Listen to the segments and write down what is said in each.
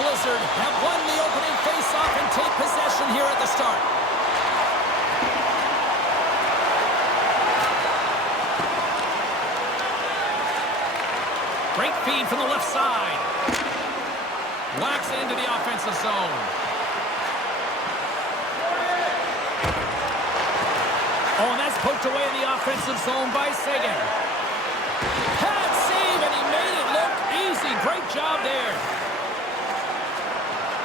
Blizzard have won the opening face-off and take possession here at the start. Great feed from the left side. Whacks it into the offensive zone. Oh, and that's poked away in the offensive zone by Saison. Pad save, and he made it look easy. Great job there.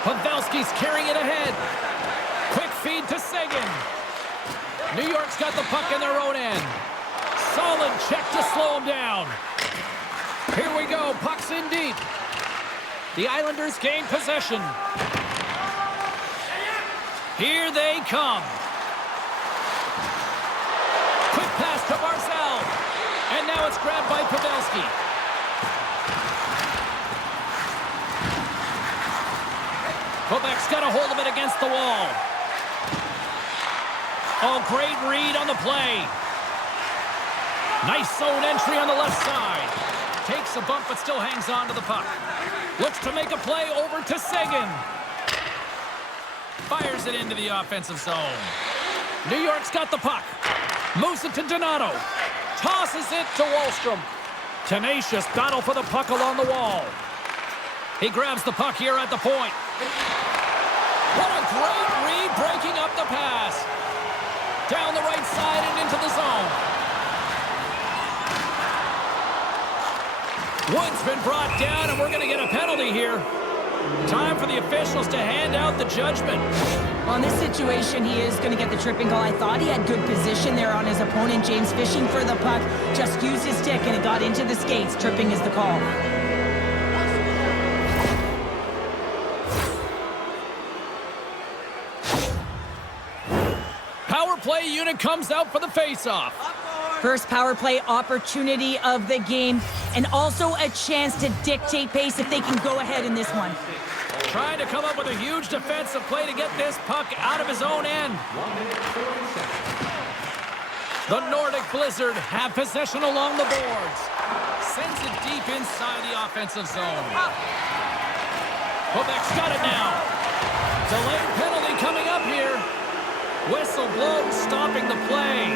Pavelski's carrying it ahead. Quick feed to Saison. New York's got the puck in their own end. Solid check to slow him down. Here we go. Puck's in deep. The Islanders gain possession. Here they come. Quick pass to Barzal. And now it's grabbed by Pavelski. Quebec's got a hold of it against the wall. Oh, great read on the play. Nice zone entry on the left side. Takes a bump but still hangs on to the puck. Looks to make a play over to Saison. Fires it into the offensive zone. New York's got the puck. Moves it to Donato. Tosses it to Wahlstrom. Tenacious battle for the puck along the wall. He grabs the puck here at the point. What a great read, breaking up the pass. Down the right side and into the zone. Wood's been brought down, and we're going to get a penalty here. Time for the officials to hand out the judgment. Well, in this situation, he is going to get the tripping call. I thought he had good position there on his opponent. James fishing for the puck. Just used his stick, and it got into the skates. Tripping is the call. Power play unit comes out for the face-off. First power play opportunity of the game, and also a chance to dictate pace if they can go ahead in this one. Trying to come up with a huge defensive play to get this puck out of his own end. The Nordic Blizzard have possession along the boards. Sends it deep inside the offensive zone. Quebec's got it now. Delayed penalty coming up here. Whistle blows, stopping the play.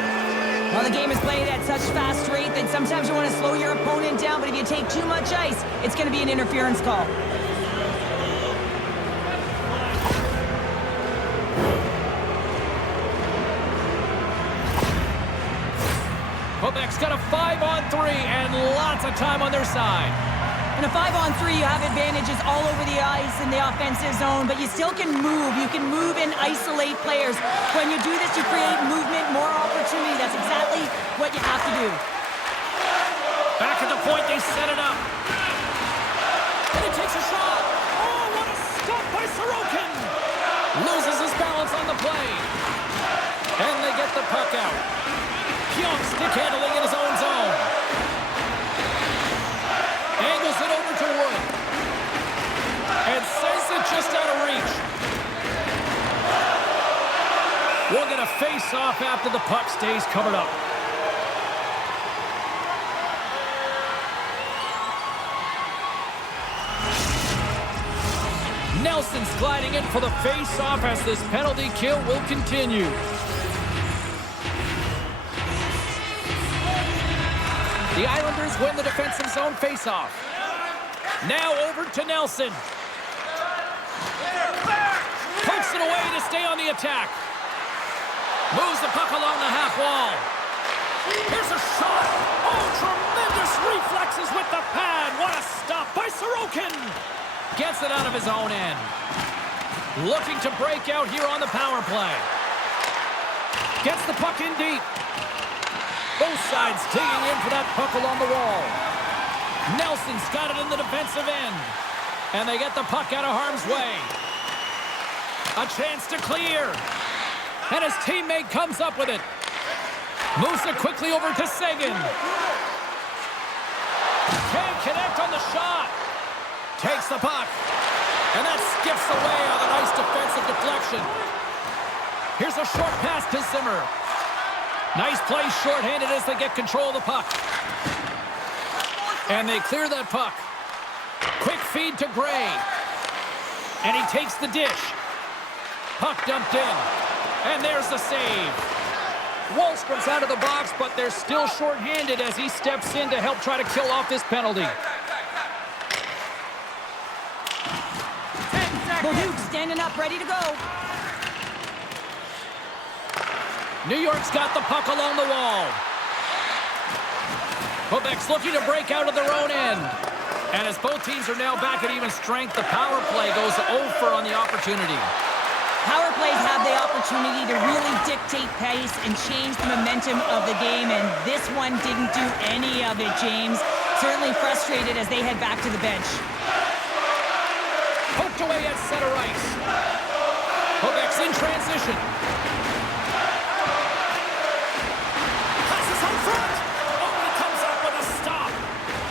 Well, the game is played at such fast rate that sometimes you want to slow your opponent down, but if you take too much ice, it's going to be an interference call. Quebec's got a 5-on-3 and lots of time on their side. In a 5-on-3, you have advantages all over the ice in the offensive zone, but you still can move. You can move and isolate players. When you do this, you create movement, more opportunity. That's exactly what you have to do. Back at the point, they set it up. And he takes a shot. Oh, what a stop by Sorokin. Loses his balance on the play. And they get the puck out. Pionk stick handling in his own zone. Angles it over to Wood. And sends it just out of reach. We'll get a face-off after the puck stays covered up. Nelson's gliding in for the face-off as this penalty kill will continue. The Islanders win the defensive zone face-off. Now over to Nelson. Pokes it away to stay on the attack. Moves the puck along the half wall. Here's a shot. Oh, tremendous reflexes with the pad. What a stop by Sorokin. Gets it out of his own end. Looking to break out here on the power play. Gets the puck in deep. Both sides digging in for that puck along the wall. Nelson's got it in the defensive end. And they get the puck out of harm's way. A chance to clear. And his teammate comes up with it. Moves it quickly over to Saison. Can't connect on the shot. Takes the puck. And that skips away on a nice defensive deflection. Here's a short pass to Zimmer. Nice play shorthanded as they get control of the puck. And they clear that puck. Quick feed to Gray. And he takes the dish. Puck dumped in. And there's the save. Wallstrom's out of the box, but they're still shorthanded as he steps in to help try to kill off this penalty. Bolduc standing up, ready to go. New York's got the puck along the wall. Quebec's looking to break out of their own end. And as both teams are now back at even strength, the power play goes over on the opportunity. Power plays have the opportunity to really dictate pace and change the momentum of the game, and this one didn't do any of it, James. Certainly frustrated as they head back to the bench. Poked away at center ice. Quebec's in transition. Passes on front. Oh, he comes up with a stop.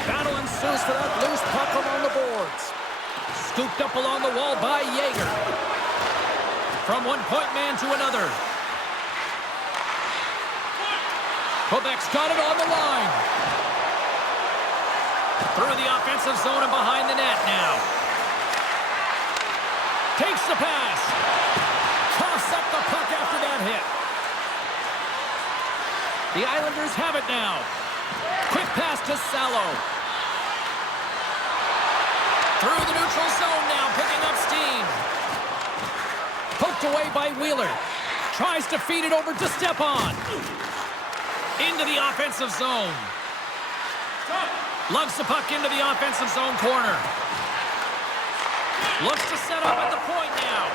Battle ensues for that loose puck along the boards. Scooped up along the wall by Yeager. From one point man to another. Quebec's got it on the line. Through the offensive zone and behind the net now. Takes the pass. Toss up the puck after that hit. The Islanders have it now. Quick pass to Salo. Through the neutral zone now, picking up steam. Poked away by Wheeler. Tries to feed it over to Stepan. Into the offensive zone. Lugs the puck into the offensive zone corner. Looks to set up at the point now.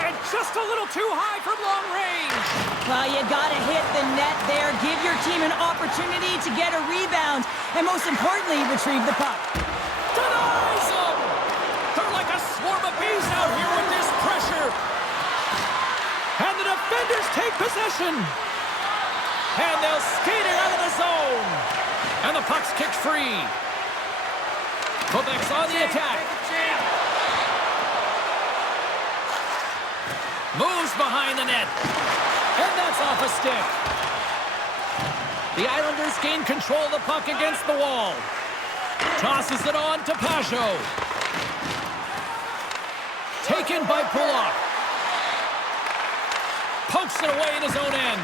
And just a little too high from long range. Well, you got to hit the net there. Give your team an opportunity to get a rebound. And most importantly, retrieve the puck. Denies them! They're like a swarm of bees out here with this pressure. And the defenders take possession. And they'll skate it out of the zone. And the puck's kicked free. Quebec's on the attack. Moves behind the net. And that's off a stick. The Islanders gain control of the puck against the wall. Tosses it on to Pajot. Taken by Pulock. Pokes it away in his own end.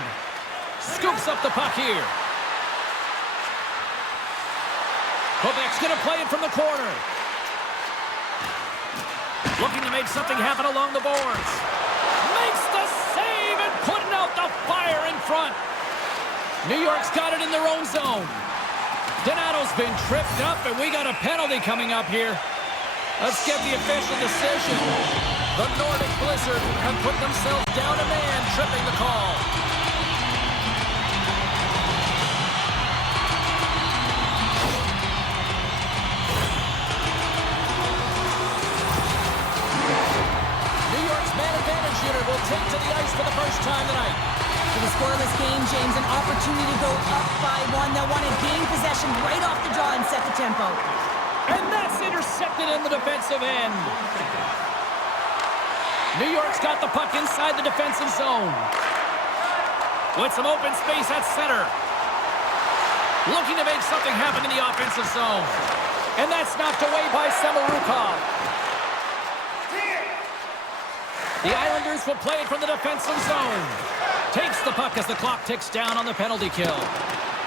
Scoops up the puck here. Quebec's going to play it from the corner. Looking to make something happen along the boards. Makes the save and putting out the fire in front. New York's got it in their own zone. Donato's been tripped up, and we got a penalty coming up here. Let's get the official decision. The Nordic Blizzard have put themselves down a man, tripping the call. New York's man advantage unit will take to the ice for the first time tonight. With a scoreless game, James, an opportunity to go up by one. They'll want to gain possession right off the draw and set the tempo. And that's intercepted in the defensive end. New York's got the puck inside the defensive zone. With some open space at center. Looking to make something happen in the offensive zone. And that's knocked away by Samorukov. The Islanders will play it from the defensive zone. Takes the puck as the clock ticks down on the penalty kill.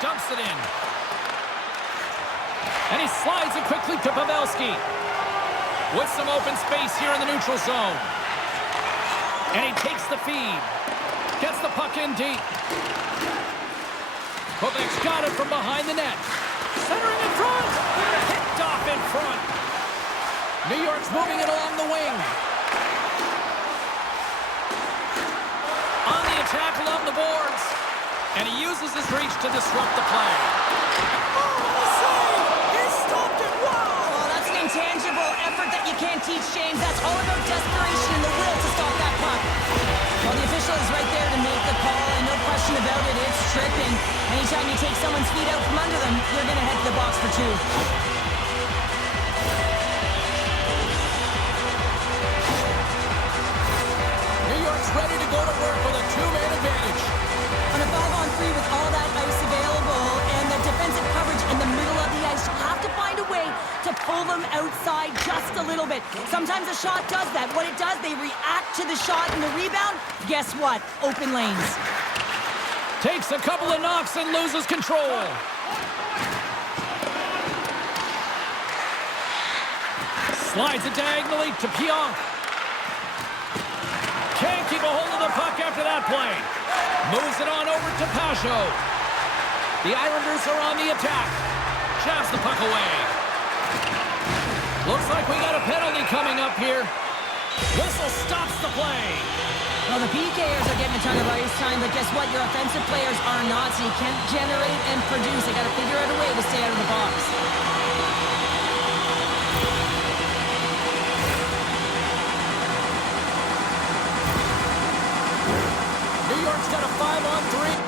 Dumps it in. And he slides it quickly to Pavelski. With some open space here in the neutral zone. And he takes the feed. Gets the puck in deep. Quebec's got it from behind the net. Centering in front. Picked off in front. New York's moving it along the wing. On the attack along the boards. And he uses his reach to disrupt the play. Intangible effort that you can't teach, James. That's all about desperation and the will to stop that puck. Well, the official is right there to make the call, and no question about it, it's tripping. Anytime you take someone's feet out from under them, you're going to head to the box for two. New York's ready to go to work with a two-man advantage. On a 5-on-3 with all that ice available and the defensive coverage in the middle of the ice, you have to find a way to pull them outside just a little bit. Sometimes a shot does that. What it does, they react to the shot and the rebound. Guess what? Open lanes. Takes a couple of knocks and loses control. Slides it diagonally to Pionk. Can't keep a hold of the puck after that play. Moves it on over to Pajot. The Islanders are on the attack. Jabs the puck away. Looks like we got a penalty coming up here. Whistle stops the play. Well, the PKers are getting a ton of ice time, but guess what? Your offensive players are not, so you can't generate and produce. They got to figure out a way to stay out of the box. New York's got a 5-on-3.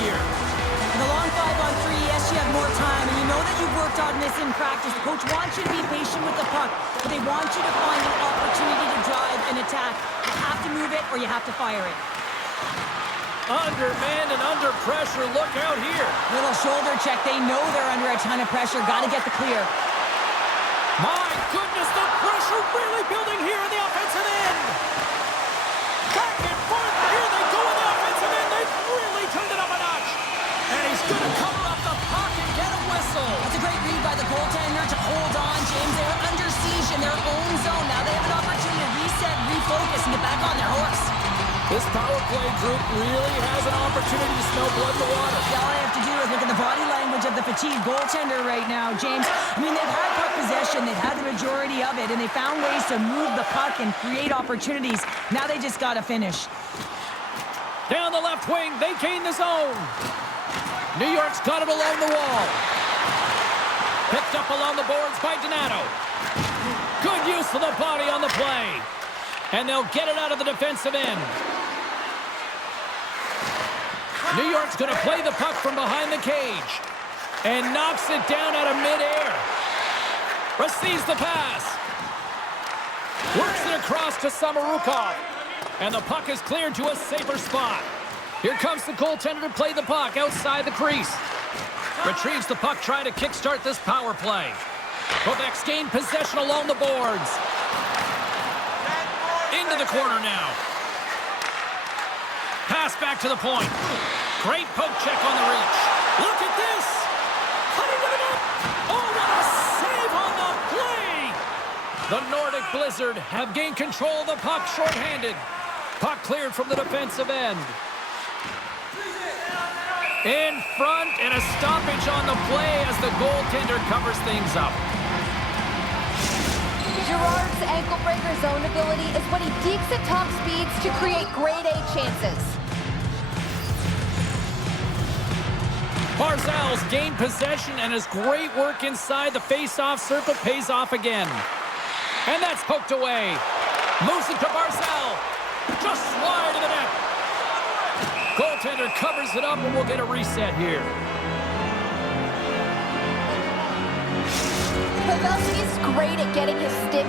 here. In the long 5-on-3, yes, you have more time, and you know that you've worked on this in practice. The coach wants you to be patient with the puck, but they want you to find an opportunity to drive and attack. You have to move it, or you have to fire it. Undermanned and under pressure. Look out here. Little shoulder check. They know they're under a ton of pressure. Got to get the clear. My goodness, the pressure really building here in the offensive end. Back and forth. Here they go in the offensive end. They've really turned it up a notch. And he's going to cover up the puck and get a whistle. That's a great read by the goaltender to hold on, James. They were under siege in their own zone. Now they have an opportunity to reset, refocus, and get back on their horse. This power play group really has an opportunity to smell blood in the water. Yeah, all I have to do is look at the body language advantage of the fatigued goaltender right now, James. I mean, they've had puck possession, they've had the majority of it, and they found ways to move the puck and create opportunities. Now they just got to finish. Down the left wing, they gain the zone. New York's got it along the wall. Picked up along the boards by Donato. Good use of the body on the play. And they'll get it out of the defensive end. New York's going to play the puck from behind the cage. And knocks it down out of midair. Receives the pass. Works it across to Samorukov. And the puck is cleared to a safer spot. Here comes the goaltender to play the puck outside the crease. Retrieves the puck, trying to kickstart this power play. Quebec's gained possession along the boards. Into the corner now. Pass back to the point. Great poke check on the reach. Look at this. Cutting to the net. Oh, what a save on the play. The Nordic Blizzard have gained control of the puck shorthanded. Puck cleared from the defensive end. In front, and a stoppage on the play as the goaltender covers things up. Girard's ankle breaker zone ability is when he dekes at top speeds to create grade A chances. Barzal's gained possession, and his great work inside the face-off circle pays off again. And that's poked away. Moves it to Barzal. Just wide of the net. Goaltender covers it up, and we'll get a reset here. Pavelski's great at getting his stick.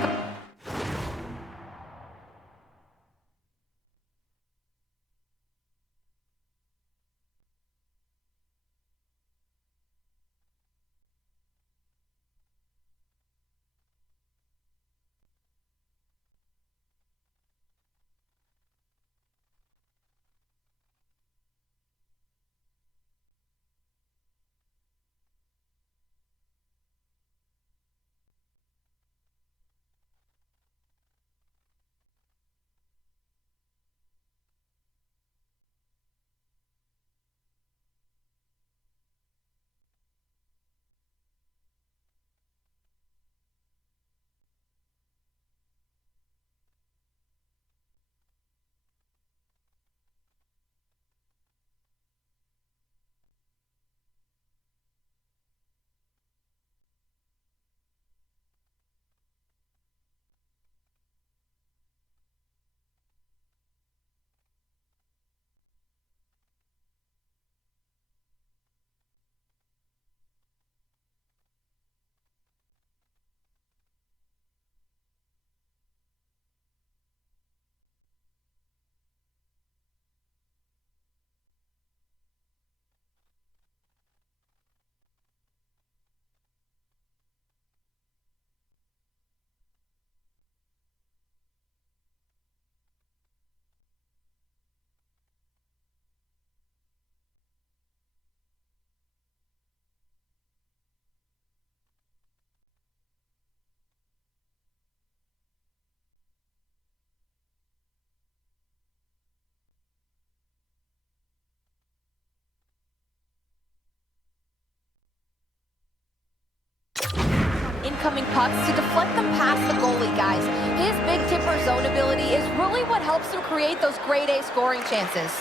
Incoming pucks to deflect them past the goalie, guys. His big tipper zone ability is really what helps him create those grade A scoring chances.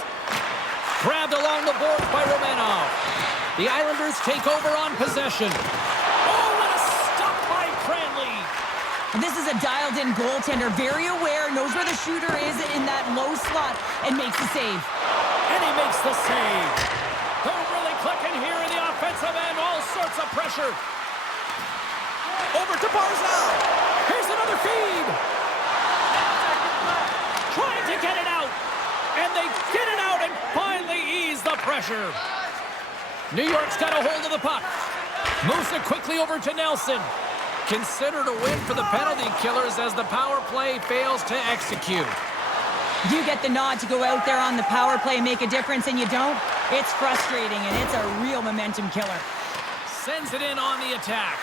Grabbed along the boards by Romanov. The Islanders take over on possession. Oh, what a stop by Cranley. This is a dialed-in goaltender, very aware, knows where the shooter is in that low slot, and makes the save. And he makes the save. They're really clicking here in the offensive end. All sorts of pressure. Over to Barzal. Here's another feed. Trying to get it out. And they get it out and finally ease the pressure. New York's got a hold of the puck. Moves it quickly over to Nelson. Considered a win for the penalty killers as the power play fails to execute. You get the nod to go out there on the power play and make a difference, and you don't? It's frustrating, and it's a real momentum killer. Sends it in on the attack.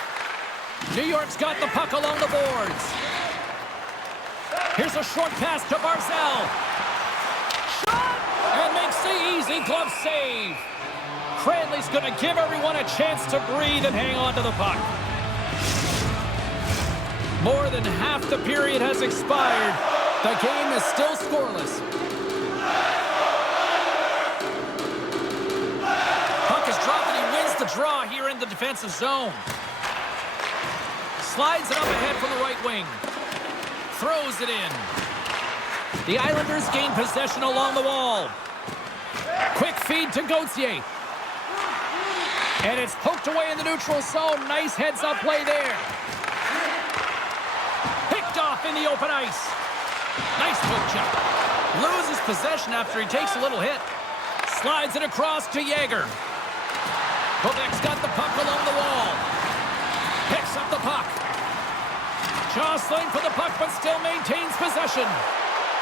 New York's got the puck along the boards. Here's a short pass to Barzal. Shot! And makes the easy glove save. Cranley's going to give everyone a chance to breathe and hang on to the puck. More than half the period has expired. The game is still scoreless. Puck is dropped and he wins the draw here in the defensive zone. Slides it up ahead from the right wing. Throws it in. The Islanders gain possession along the wall. Quick feed to Gauthier. And it's poked away in the neutral zone. Nice heads-up play there. Picked off in the open ice. Nice poke check. Loses possession after he takes a little hit. Slides it across to Yager. Quebec's got the puck along the wall. Picks up the puck. Jostling for the puck, but still maintains possession.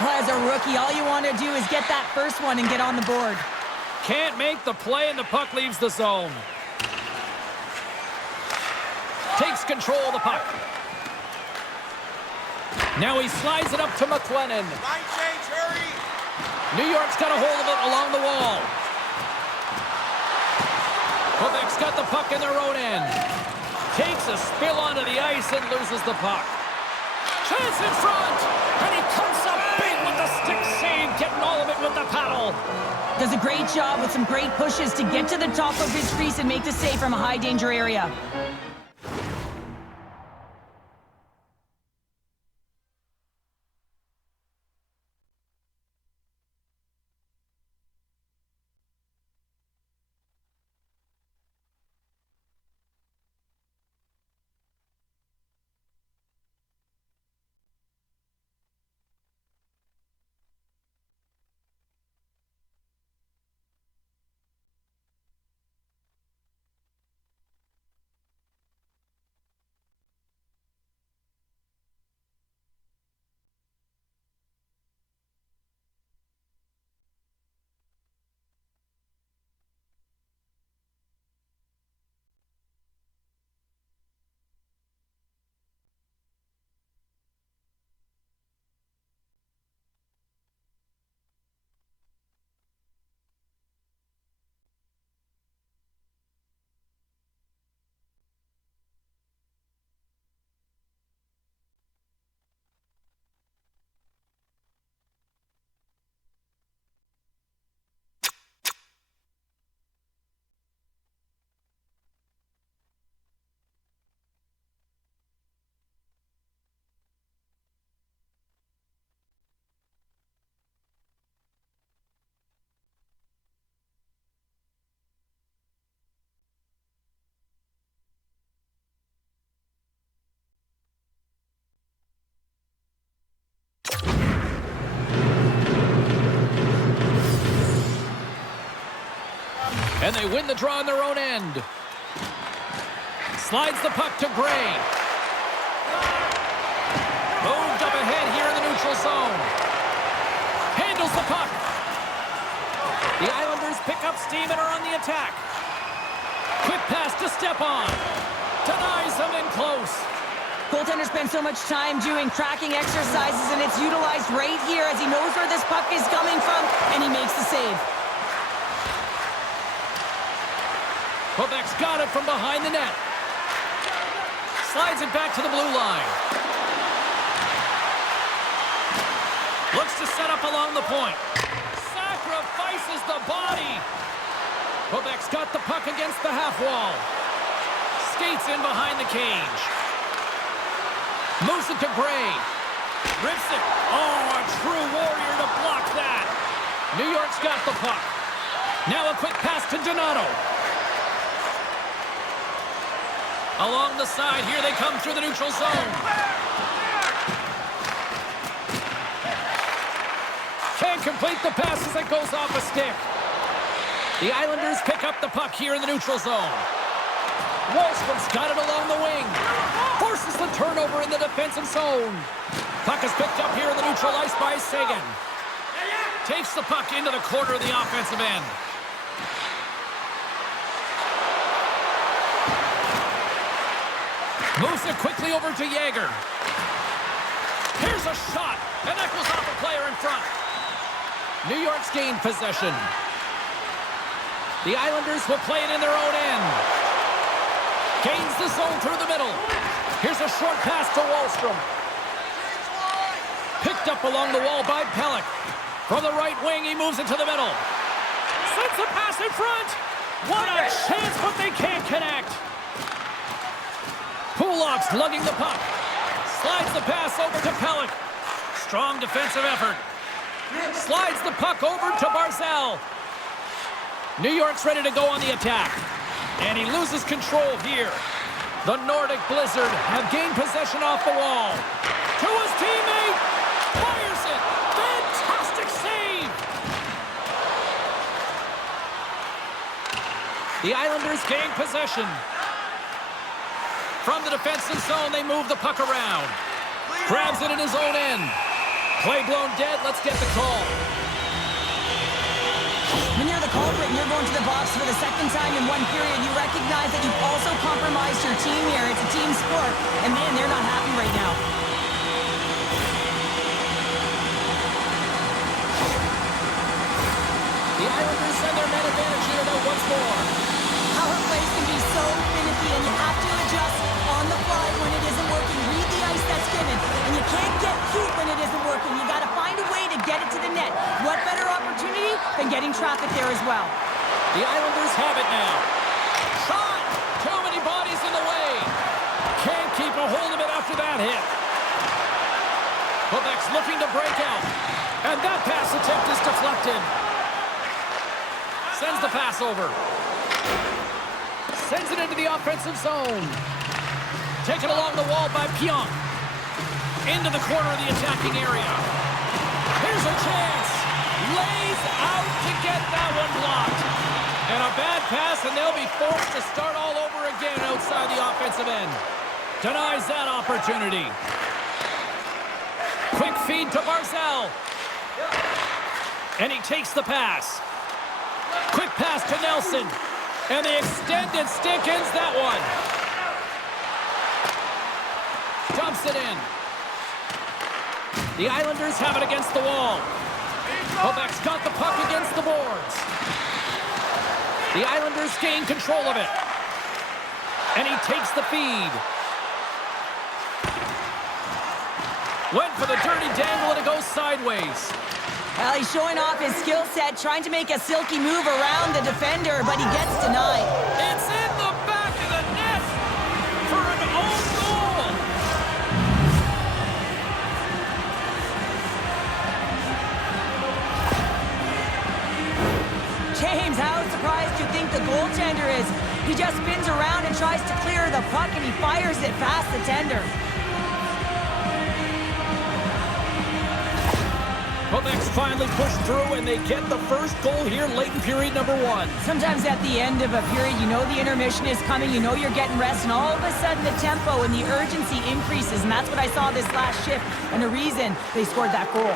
Well, as a rookie, all you want to do is get that first one and get on the board. Can't make the play, and the puck leaves the zone. Takes control of the puck. Now he slides it up to McLennan. Line change, hurry! New York's got a hold of it along the wall. Quebec's got the puck in their own end. Takes a spill onto the ice and loses the puck. Chance in front! And he comes up big with the stick save, getting all of it with the paddle. Does a great job with some great pushes to get to the top of his crease and make the save from a high-danger area. And they win the draw on their own end. Slides the puck to Gray. Moved up ahead here in the neutral zone. Handles the puck. The Islanders pick up steam and are on the attack. Quick pass to Stepan. Denies them in close. Goaltender spends so much time doing tracking exercises, and it's utilized right here as he knows where this puck is coming from, and he makes the save. Quebec's got it from behind the net. Slides it back to the blue line. Looks to set up along the point. Sacrifices the body. Quebec's got the puck against the half wall. Skates in behind the cage. Moves it to Gray. Rips it. Oh, a true warrior to block that. New York's got the puck. Now a quick pass to Donato. Along the side, here they come through the neutral zone. Can't complete the pass as it goes off a stick. The Islanders pick up the puck here in the neutral zone. Wallstrom's got it along the wing. Forces the turnover in the defensive zone. Puck is picked up here in the neutral ice by Sagan. Takes the puck into the corner of the offensive end. Moves it quickly over to Yager. Here's a shot, and that goes off a player in front. New York's gained possession. The Islanders will play it in their own end. Gains the zone through the middle. Here's a short pass to Wahlstrom. Picked up along the wall by Pelech. From the right wing, he moves into the middle. Sends a pass in front. What a chance, but they can't connect. Kulak's lugging the puck. Slides the pass over to Pelech. Strong defensive effort. Slides the puck over to Barzal. New York's ready to go on the attack. And he loses control here. The Nordic Blizzard have gained possession off the wall. To his teammate. Fires it. Fantastic save. The Islanders gain possession. From the defensive zone, they move the puck around. Grabs it in his own end. Play blown dead. Let's get the call. When you're the culprit and you're going to the box for the second time in one period, you recognize that you've also compromised your team here. It's a team sport, and man, they're not happy right now. The Islanders send their man advantage here though once more. Power plays can be so finicky, and you have to adjust on the fly when it isn't working. Read the ice that's given, and you can't get cute when it isn't working. You got to find a way to get it to the net. What better opportunity than getting traffic there as well? The Islanders have it now. Shot! Too many bodies in the way. Can't keep a hold of it after that hit. Quebec's looking to break out. And that pass attempt is deflected. Sends the pass over. Sends it into the offensive zone. Taken along the wall by Pionk. Into the corner of the attacking area. Here's a chance. Lays out to get that one blocked. And a bad pass, and they'll be forced to start all over again outside the offensive end. Denies that opportunity. Quick feed to Barzal. And he takes the pass. Quick pass to Nelson. And the extended stick ends that one. Dumps it in. The Islanders have it against the wall. Quebec's got the puck against the boards. The Islanders gain control of it. And he takes the feed. Went for the dirty dangle and it goes sideways. Well, he's showing off his skill set, trying to make a silky move around the defender, but he gets denied. It's in the back of the net for an own goal. James, how surprised do you think the goaltender is? He just spins around and tries to clear the puck, and he fires it past the tender. Quebec's finally pushed through, and they get the first goal here late in period number 1. Sometimes at the end of a period, you know the intermission is coming, you know you're getting rest, and all of a sudden the tempo and the urgency increases, and that's what I saw this last shift, and the reason they scored that goal.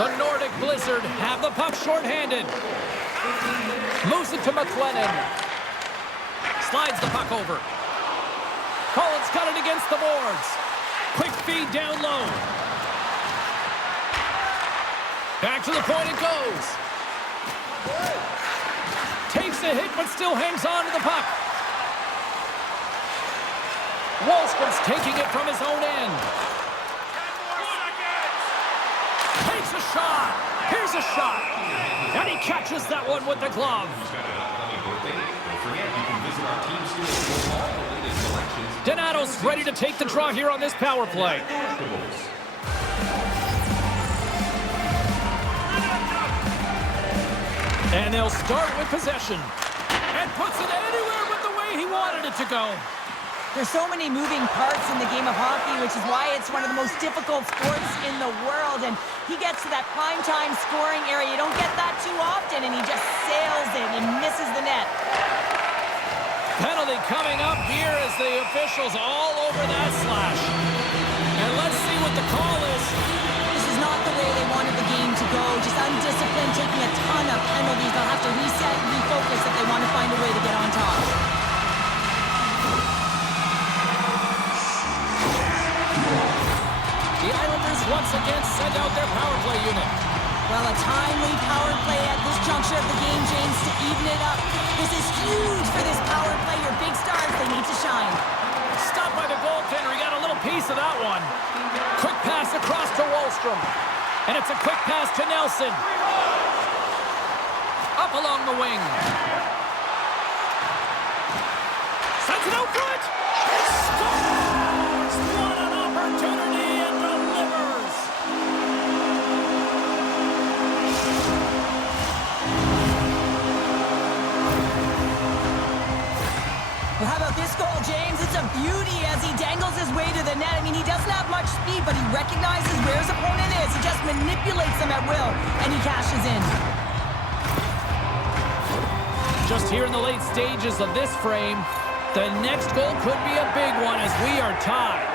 The Nordic Blizzard have the puck shorthanded. Moves it to McLennan. Slides the puck over. Collins got it against the boards. Quick feed down low. Back to the point it goes. Takes a hit, but still hangs on to the puck. Wahlstrom's taking it from his own end. 10 more seconds. Takes a shot. Here's a shot. And he catches that one with the glove. Donato's ready to take the draw here on this power play. And they'll start with possession. And puts it anywhere but the way he wanted it to go. There's so many moving parts in the game of hockey, which is why it's one of the most difficult sports in the world. And he gets to that prime-time scoring area. You don't get that too often, and he just sails it and misses the net. Penalty coming up here as the officials all over that slash. And let's see what the call is. This is not the way they wanted the game to go. Just undisciplined, taking a ton of penalties. They'll have to reset and refocus if they want to find a way to get on top. The Islanders once again send out their power play unit. Well, a timely power play at this juncture of the game, James, to even it up. This is huge for this power play. Your big stars, they need to shine. Stopped by the goaltender. He got a little piece of that one. Quick pass across to Wallstrom. And it's a quick pass to Nelson. Up along the wing. Sends it out front. Scores! What an opportunity and delivers. Well, how about this goal, James? It's a beauty as he dangles his way to the net. I mean, he doesn't have much speed, but he recognizes where his opponent is. He just manipulates him at will, and he cashes in. Just here in the late stages of this frame, the next goal could be a big one as we are tied.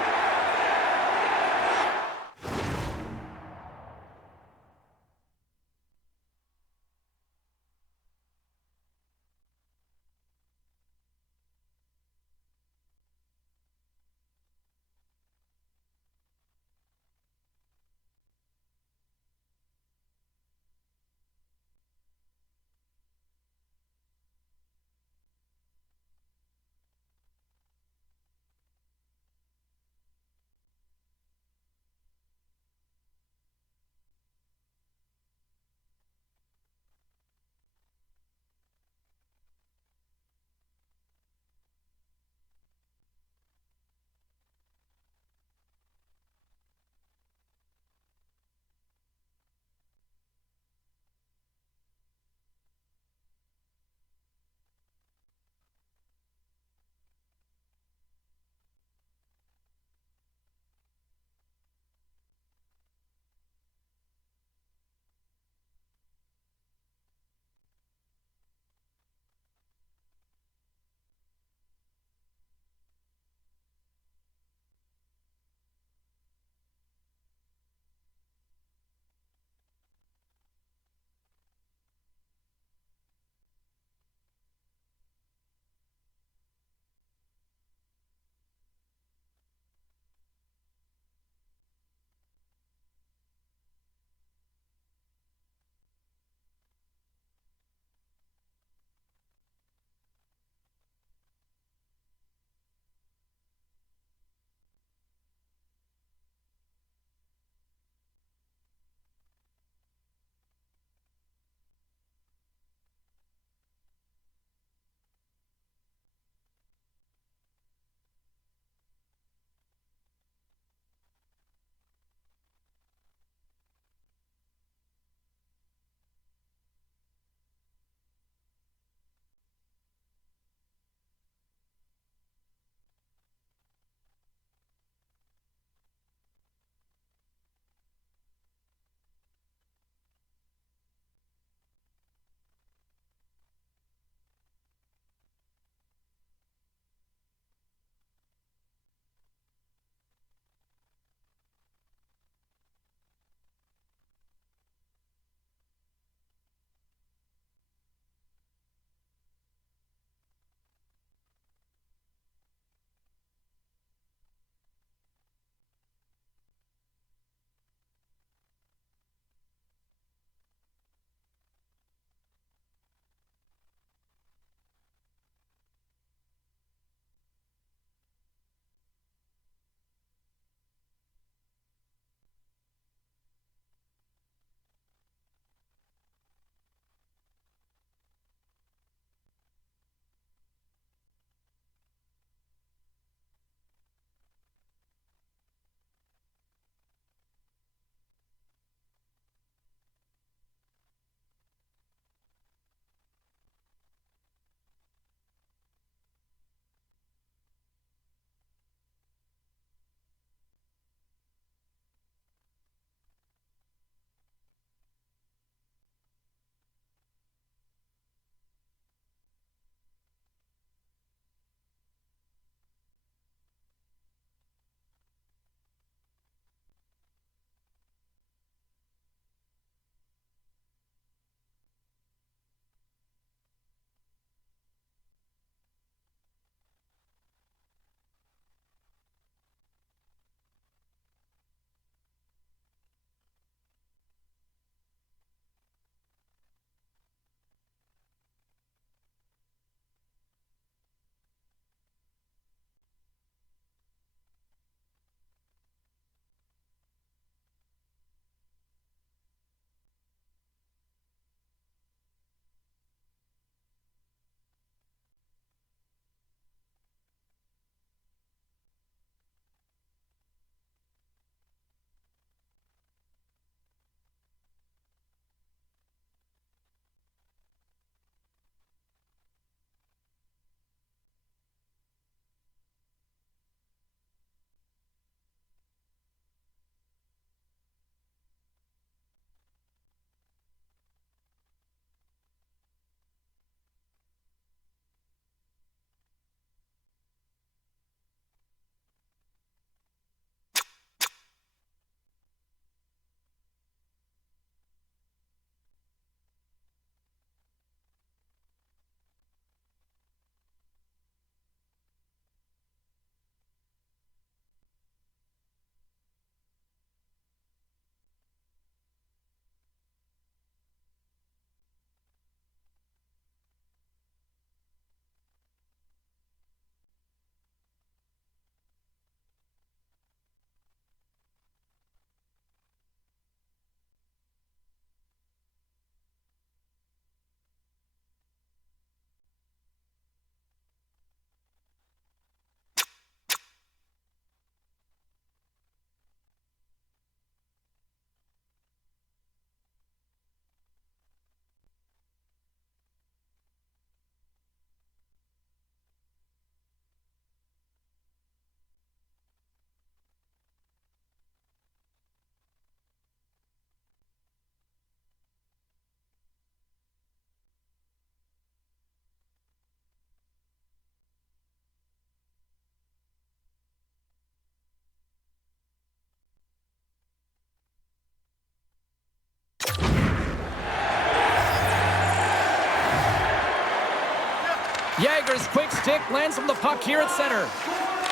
Yager's quick stick lands from the puck here at center.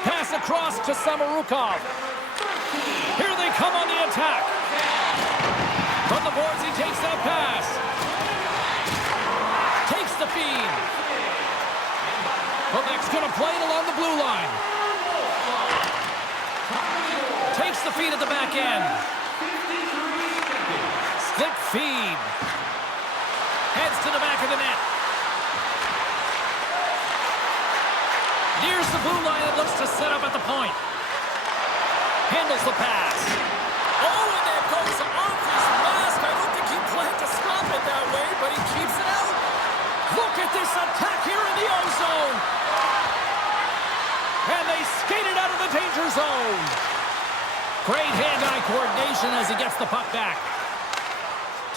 Pass across to Samorukov. Here they come on the attack. From the boards, he takes that pass. Takes the feed. Quebec's going to play it along the blue line. Takes the feed at the back end. Stick feed. Heads to the back of the net. Nears the blue line and looks to set up at the point. Handles the pass. Oh, and there goes off his mask. I don't think he planned to stop it that way, but he keeps it out. Look at this attack here in the O-zone. And they skate it out of the danger zone. Great hand-eye coordination as he gets the puck back.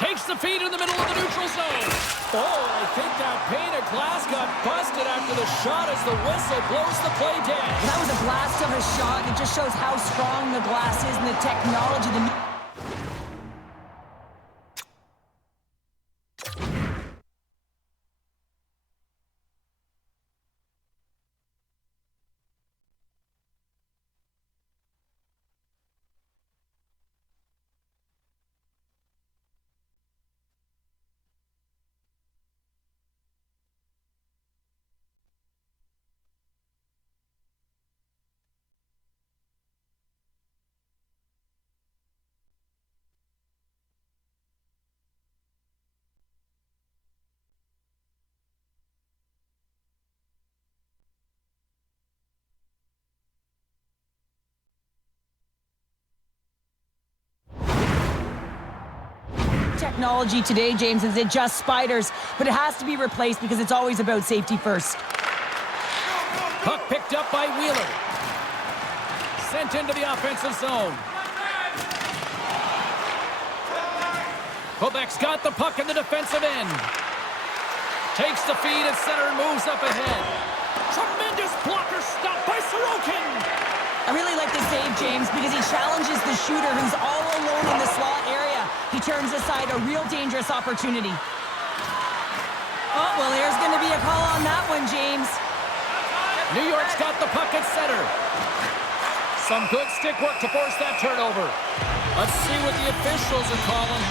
Takes the feed in the middle of the neutral zone. Oh, I think that pane of glass got busted after the shot as the whistle blows the play dead. That was a blast of a shot. It just shows how strong the glass is and the technology. Technology today, James, is it just spiders, but it has to be replaced because it's always about safety first. Puck picked up by Wheeler. Sent into the offensive zone. Quebec's got the puck in the defensive end. Takes the feed at center and moves up ahead. Tremendous blocker stop by Sorokin. I really like the save, James, because he challenges the shooter who's all alone in the slot area. He turns aside a real dangerous opportunity. Oh, well, there's going to be a call on that one, James. New York's got the puck at center. Some good stick work to force that turnover. Let's see what the officials are calling.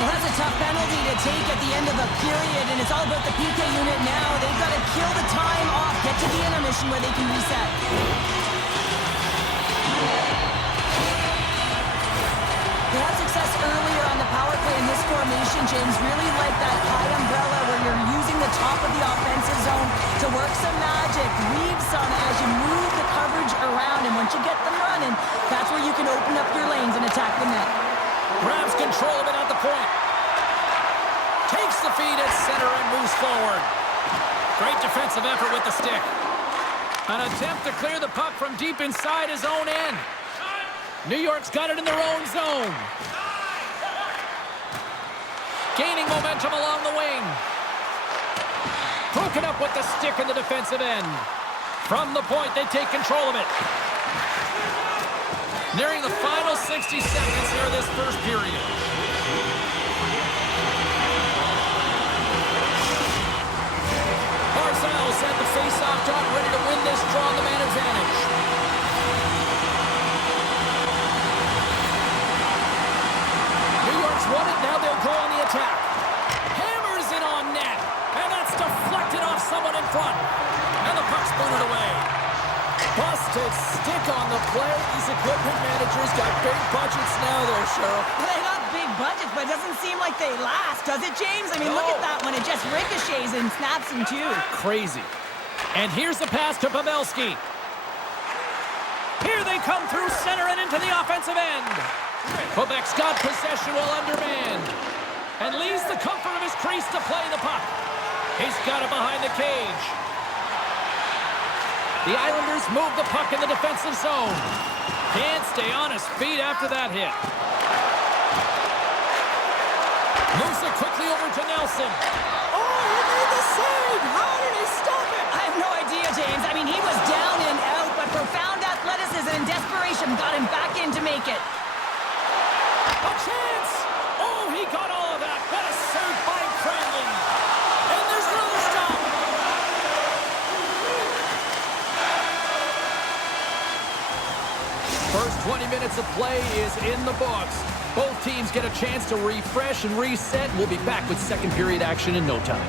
Well, that's a tough penalty to take at the end of a period, and it's all about the PK unit now. They've got to kill the time off, get to the intermission where they can reset. They had success earlier on the power play in this formation, James. Really like that high umbrella where you're using the top of the offensive zone to work some magic. Weave some as you move the coverage around, and once you get them running, that's where you can open up your lanes and attack the net. Grabs control of it at the point. Takes the feed at center and moves forward. Great defensive effort with the stick. An attempt to clear the puck from deep inside his own end. New York's got it in their own zone. Gaining momentum along the wing. Broken up with the stick in the defensive end. From the point, they take control of it. Nearing the final 60 seconds here of this first period. Barzal's at the face-off dot, ready to win this draw on the man advantage. New York's won it, now they'll go on the attack. Hammers it on net, and that's deflected off someone in front. And the puck's booted away. Busted stick on the play. These equipment managers got big budgets now there, Cheryl. They got big budgets, but it doesn't seem like they last, does it, James? I mean, look at that one. It just ricochets and snaps in two. Crazy. And here's the pass to Pavelski. Here they come through center and into the offensive end. Quebec's got possession while undermanned. And leaves the comfort of his crease to play the puck. He's got it behind the cage. The Islanders move the puck in the defensive zone. Can't stay on his feet after that hit. Moves it quickly over to Nelson. Oh, he made the save! How did he stop it? I have no idea, James. I mean, he was down and out, but profound athleticism and desperation got him back in to make it. A chance! Oh, he got all of that. What a save by Cranley. And there's another First 20 minutes of play is in the books. Both teams get a chance to refresh and reset. We'll be back with second period action in no time.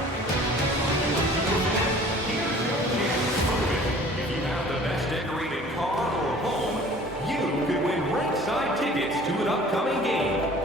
If you have the best decorated car or home, you could win ringside tickets to an upcoming game.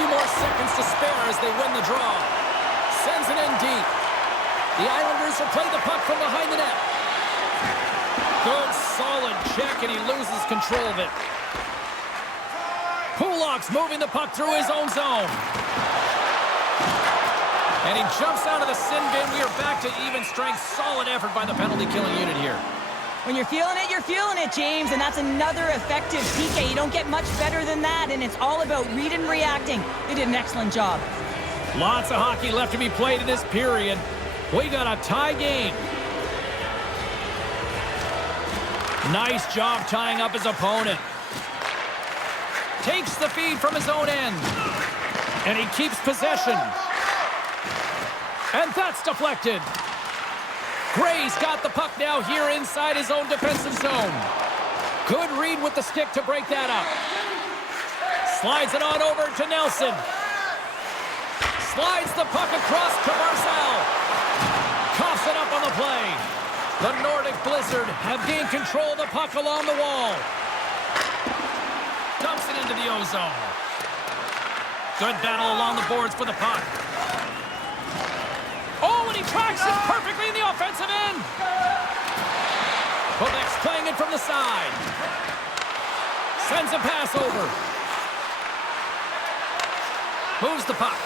few more seconds to spare as they win the draw. Sends it in deep. The Islanders will play the puck from behind the net. Good, solid check, and he loses control of it. Kulak's moving the puck through his own zone. And he jumps out of the sin bin. We are back to even strength. Solid effort by the penalty-killing unit here. When you're feeling it, James, and that's another effective PK. You don't get much better than that, and it's all about reading and reacting. They did an excellent job. Lots of hockey left to be played in this period. We got a tie game. Nice job tying up his opponent. Takes the feed from his own end. And he keeps possession. And that's deflected. Gray's got the puck now here inside his own defensive zone. Good read with the stick to break that up. Slides it on over to Nelson. Slides the puck across to Barzal. Coughs it up on the play. The Nordic Blizzard have gained control of the puck along the wall. Dumps it into the O-zone. Good battle along the boards for the puck. Oh, and he tracks it perfectly in the offensive end. Quebec's playing it from the side. Sends a pass over. Moves the puck.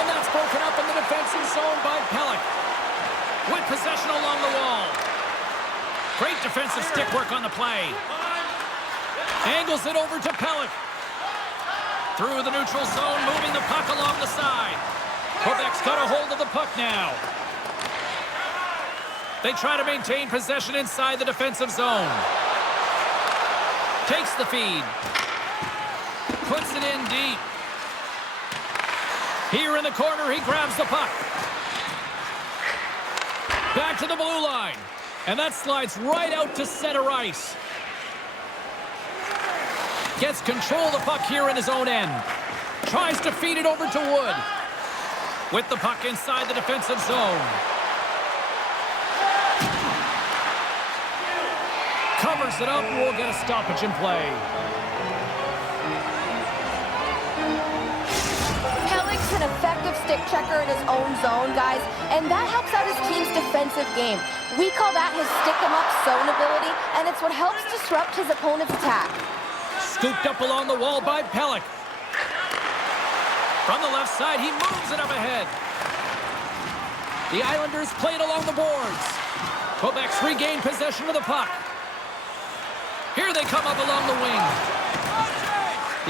And that's broken up in the defensive zone by Pelech. With possession along the wall. Great defensive stick work on the play. Angles it over to Pelech. Through the neutral zone, moving the puck along the side. Quebec's got a hold of the puck now. They try to maintain possession inside the defensive zone. Takes the feed. Puts it in deep. Here in the corner, he grabs the puck. Back to the blue line. And that slides right out to center ice. Gets control of the puck here in his own end. Tries to feed it over to Wood. With the puck inside the defensive zone. Covers it up, we'll get a stoppage in play. Pelech's an effective stick checker in his own zone, guys, and that helps out his team's defensive game. We call that his stick-em-up zone ability, and it's what helps disrupt his opponent's attack. Scooped up along the wall by Pelech. From the left side, he moves it up ahead. The Islanders play it along the boards. Quebec's regained possession of the puck. Here they come up along the wing.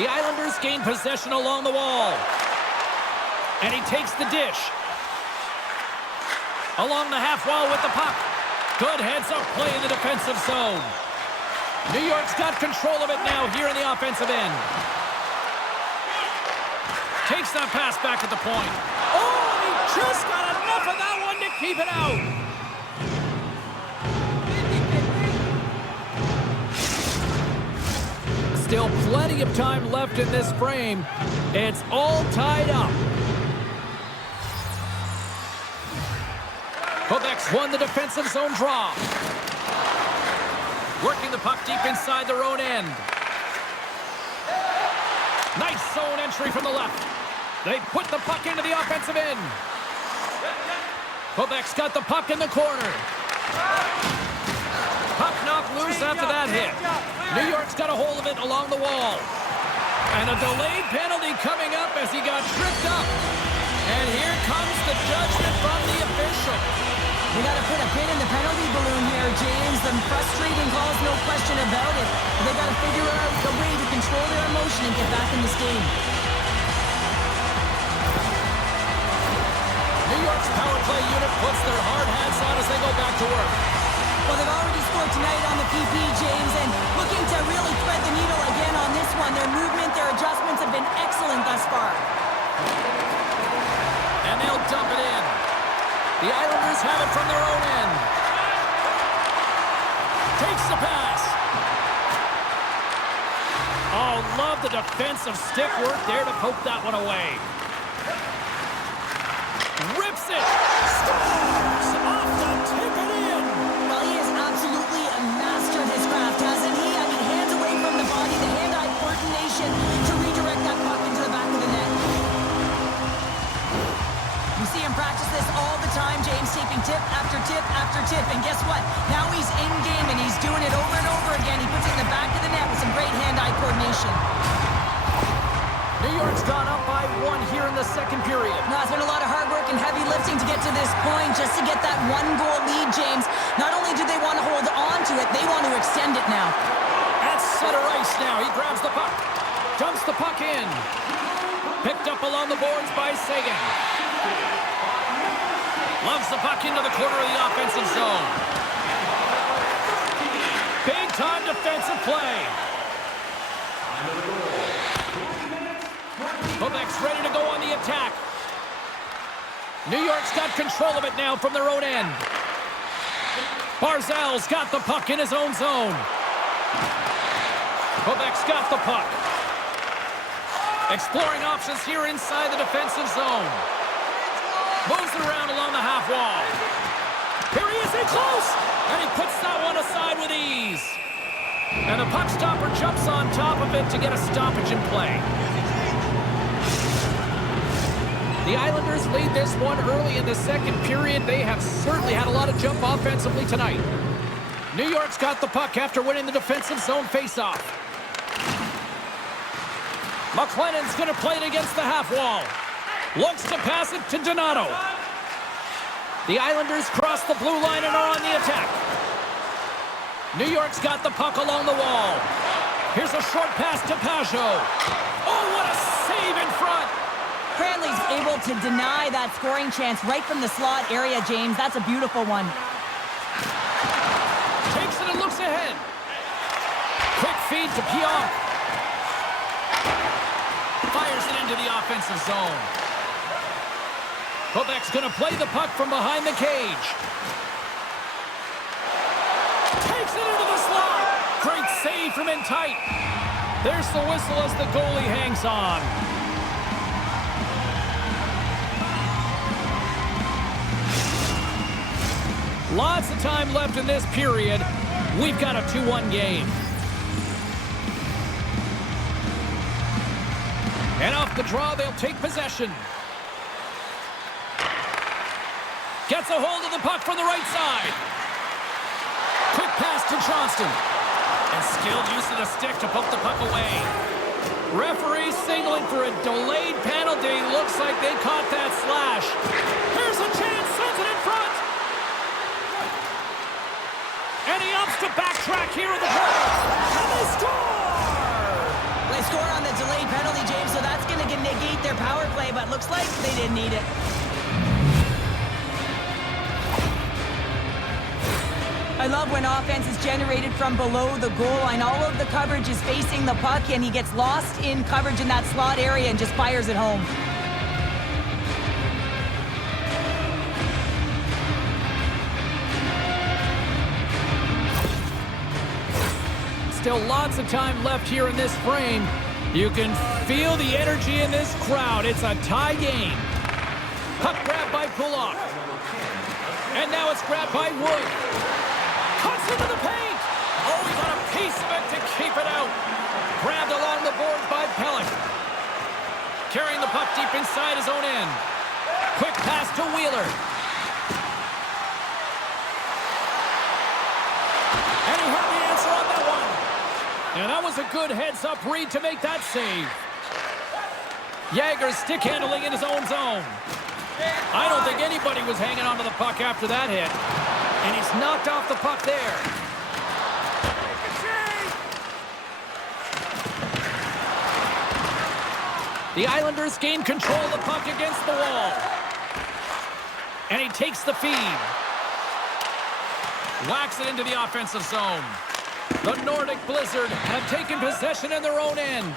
The Islanders gain possession along the wall. And he takes the dish. Along the half wall with the puck. Good heads-up play in the defensive zone. New York's got control of it now here in the offensive end. Takes that pass back at the point. Oh, he just got enough of that one to keep it out. Still plenty of time left in this frame. It's all tied up. Quebec's won the defensive zone draw. Working the puck deep inside their own end. Nice zone entry from the left. They put the puck into the offensive end. Quebec's got the puck in the corner. Puck knocked loose after that hit. New York's got a hold of it along the wall. And a delayed penalty coming up as he got tripped up. And here comes the judgment from the official. We got to put a pin in the penalty balloon here, James. The frustrating calls, no question about it. They got to figure out a way to control their emotion and get back in this game. New York's power play unit puts their hard hats on as they go back to work. Well, they've already scored tonight on the PP, James, and looking to really thread the needle again on this one. Their movement, their adjustments have been excellent thus far. And they'll dump it in. The Islanders have it from their own end. Takes the pass. Oh, love the defensive stick work there to poke that one away. Rips it. Scores off the tip and in. Well, he is absolutely a master of his craft, hasn't he? I mean, hands away from the body, the hand-eye coordination to tip after tip, and guess what? Now he's in game, and he's doing it over and over again. He puts it in the back of the net with some great hand-eye coordination. New York's gone up by 1 here in the second period. No, it's been a lot of hard work and heavy lifting to get to this point, just to get that 1-goal lead, James. Not only do they want to hold on to it, they want to extend it now. At center ice now. He grabs the puck. Dumps the puck in. Picked up along the boards by Saison. Loves the puck into the corner of the offensive zone. Big-time defensive play. Quebec's ready to go on the attack. New York's got control of it now from their own end. Barzal's got the puck in his own zone. Quebec's got the puck. Exploring options here inside the defensive zone. Moves it around along the half wall. Here he is in close. And he puts that one aside with ease. And the puck stopper jumps on top of it to get a stoppage in play. The Islanders lead this one early in the second period. They have certainly had a lot of jump offensively tonight. New York's got the puck after winning the defensive zone faceoff. McLennan's going to play it against the half wall. Looks to pass it to Donato. The Islanders cross the blue line and are on the attack. New York's got the puck along the wall. Here's a short pass to Pajot. Oh, what a save in front! Cranley's able to deny that scoring chance right from the slot area, James. That's a beautiful one. Takes it and looks ahead. Quick feed to Pionk. Fires it into the offensive zone. Quebec's going to play the puck from behind the cage. Takes it into the slot. Great save from in tight. There's the whistle as the goalie hangs on. Lots of time left in this period. We've got a 2-1 game. And off the draw, they'll take possession. Gets a hold of the puck from the right side. Quick pass to Johnston. And skilled use of the stick to poke the puck away. Referee signaling for a delayed penalty. Looks like they caught that slash. Here's a chance. Sends it in front. And he opts to backtrack here in the play. And they score! They score on the delayed penalty, James, so that's going to negate their power play, but looks like they didn't need it. I love when offense is generated from below the goal line. All of the coverage is facing the puck, and he gets lost in coverage in that slot area and just fires it home. Still lots of time left here in this frame. You can feel the energy in this crowd. It's a tie game. Puck grabbed by Pullock. And now it's grabbed by Wood. Cuts into the paint. Oh, he got a piece of it to keep it out. Grabbed along the boards by Pellick. Carrying the puck deep inside his own end. Quick pass to Wheeler. And he had the answer on that one. And that was a good heads-up read to make that save. Jagger's stick handling in his own zone. I don't think anybody was hanging onto the puck after that hit. And he's knocked off the puck there. The Islanders gain control of the puck against the wall. And he takes the feed. Whacks it into the offensive zone. The Nordic Blizzard have taken possession in their own end.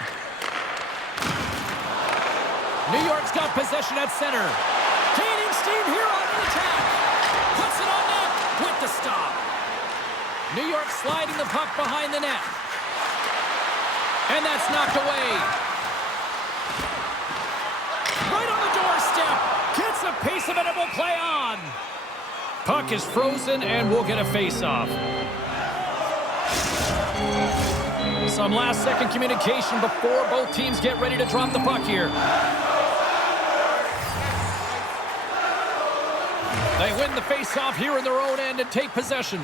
New York's got possession at center. Gaining steam here on the attack. Puts it on net with the stop. New York sliding the puck behind the net. And that's knocked away. Right on the doorstep. Gets a piece of it and will play on. Puck is frozen and we'll get a face-off. Some last-second communication before both teams get ready to drop the puck here. They win the face-off here in their own end and take possession.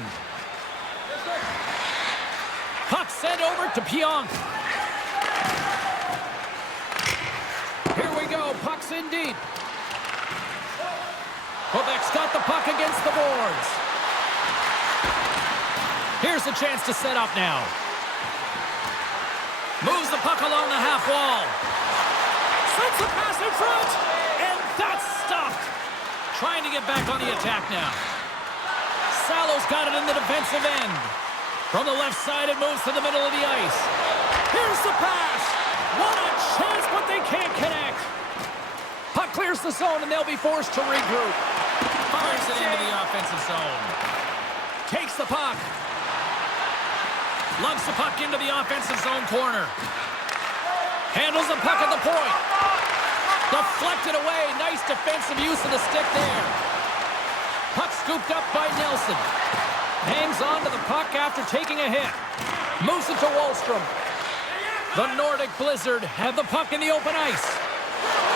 Puck sent over to Pionk. Here we go. Puck's in deep. Quebec's got the puck against the boards. Here's a chance to set up now. Moves the puck along the half wall. Sends the pass in front. And that's stopped. Trying to get back on the attack now. Salo's got it in the defensive end. From the left side, it moves to the middle of the ice. Here's the pass. What a chance, but they can't connect. Puck clears the zone, and they'll be forced to regroup. Fires it into the offensive zone. Takes the puck. Lugs the puck into the offensive zone corner. Handles the puck at the point. Deflected away. Nice defensive use of the stick there. Puck scooped up by Nelson. Hangs on to the puck after taking a hit. Moves it to Wallstrom. The Nordic Blizzard have the puck in the open ice.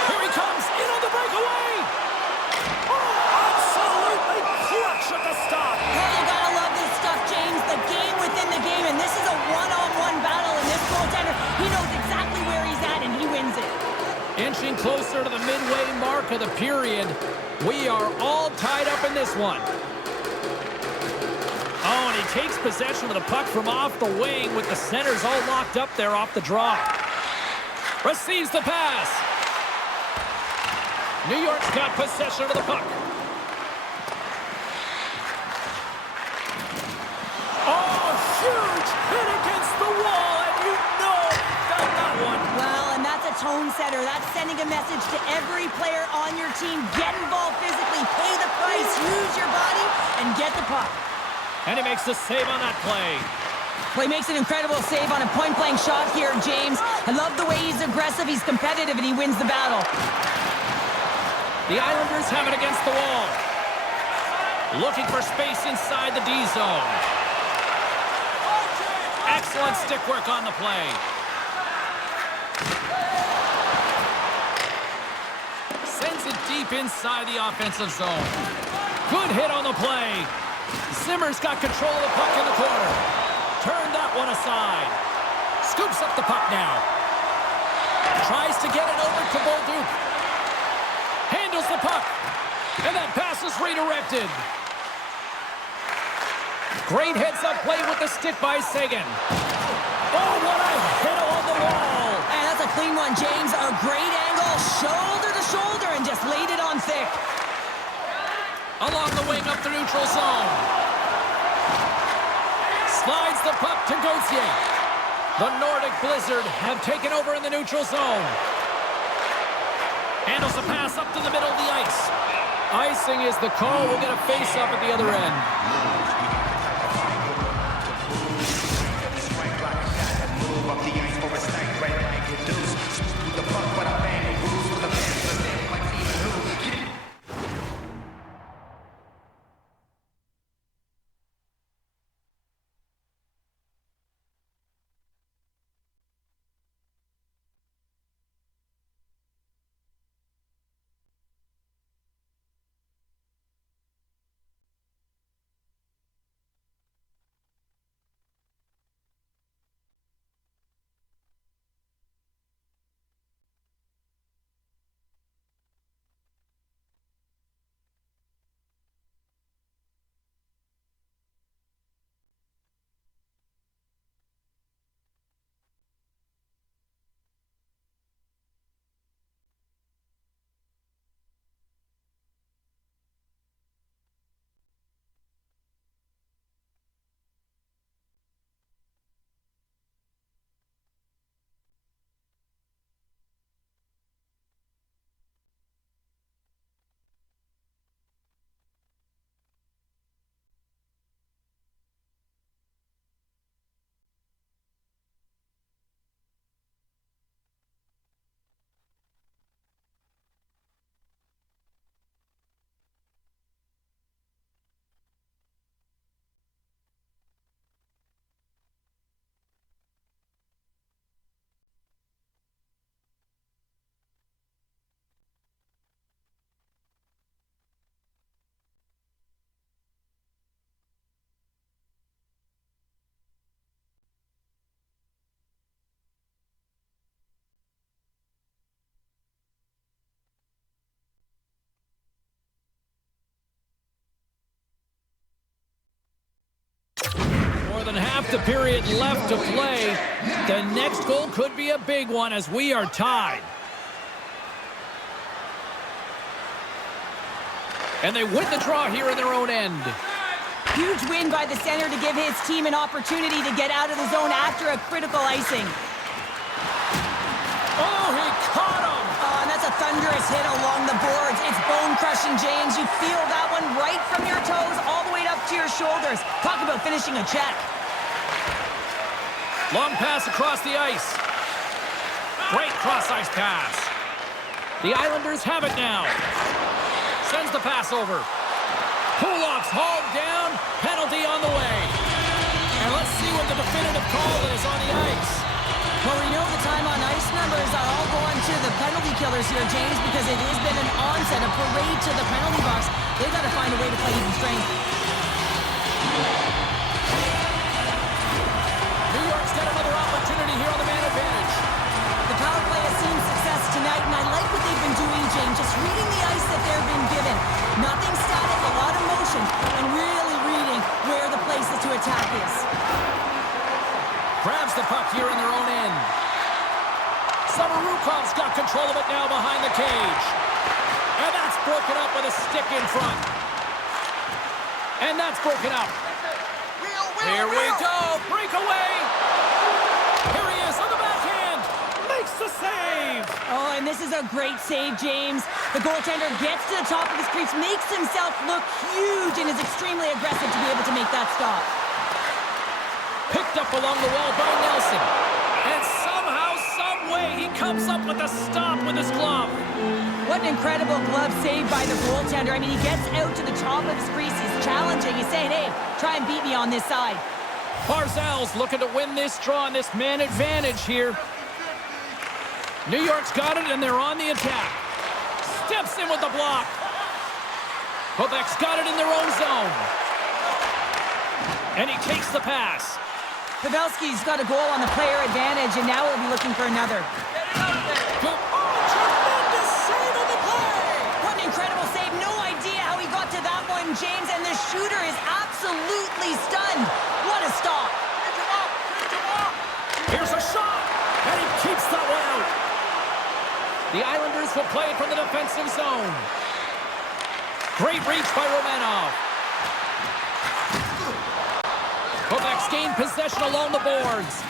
Here he comes. In on the breakaway. Oh, absolutely clutch at the stop. Hey, you gotta love this stuff, James. The game within the game, and this is a one-on-one battle, and this goaltender, he knows exactly where he's at, and he wins it. Inching closer to the midway mark of the period. We are all tied up in this one. Oh, and he takes possession of the puck from off the wing with the centers all locked up there off the draw. Receives the pass. New York's got possession of the puck. Oh, huge hit against the wall, and you know he felt that one. Well, and that's a tone setter. That's sending a message to every player on your team. Get involved physically, pay the price, use your body, and get the puck. And he makes the save on that play. Well, he makes an incredible save on a point-blank shot here, James. I love the way he's aggressive, he's competitive, and he wins the battle. The Islanders have it against the wall. Looking for space inside the D zone. Excellent stick work on the play. Sends it deep inside the offensive zone. Good hit on the play. Zimmer's got control of the puck in the corner. Turned that one aside. Scoops up the puck now. Tries to get it over to Bolduc. Handles the puck. And that pass is redirected. Great heads-up play with the stick by Sagan. Oh, what a hit on the wall. And that's a clean one, James. A great angle, shoulder to shoulder, and just laid it on thick. Along the wing up the neutral zone. Slides the puck to Gauthier. The Nordic Blizzard have taken over in the neutral zone. Handles the pass up to the middle of the ice. Icing is the call. We'll get a face-up at the other end. More than half the period left to play. The next goal could be a big one as we are tied. And they win the draw here in their own end. Huge win by the center to give his team an opportunity to get out of the zone after a critical icing. Oh, he caught him! Oh, and that's a thunderous hit along the boards. It's bone-crushing, James. You feel that one right from your toes all the way up to your shoulders. Talk about finishing a check. Long pass across the ice. Great cross-ice pass. The Islanders have it now. Sends the pass over. Pulock's hauled down. Penalty on the way. And let's see what the definitive call is on the ice. Well, we know the time on ice numbers are all going to the penalty killers here, James, because it has been an onset, a parade to the penalty box. They've got to find a way to play even strength. New York's got another opportunity here on the man advantage. The power play has seen success tonight, and I like what they've been doing, James, just reading the ice that they've been given. Nothing static, a lot of motion, and really reading where the places to attack is. Grabs the puck here in their own end. Samarukov's got control of it now behind the cage. And that's broken up with a stick in front. And that's broken up. Here we go. Breakaway. Here he is on the backhand. Makes the save. Oh, and this is a great save, James. The goaltender gets to the top of his crease, makes himself look huge, and is extremely aggressive to be able to make that stop. Picked up along the wall by Nelson. And somehow, some way, he comes up with a stop with his glove. What an incredible glove save by the goaltender. I mean, he gets out to the top of his crease. He's challenging. He's saying, hey, try and beat me on this side. Barzal's looking to win this draw on this man advantage here. New York's got it, and they're on the attack. Steps in with the block. Quebec's got it in their own zone. And he takes the pass. Pavelski's got a goal on the player advantage, and now he'll be looking for another. Oh, tremendous save on the play! What an incredible save. No idea how he got to that one, James, and the shooter is absolutely stunned. What a stop. Here's a shot, and he keeps that one out. The Islanders will play it from the defensive zone. Great reach by Romanov. Quebec's gained possession along the boards.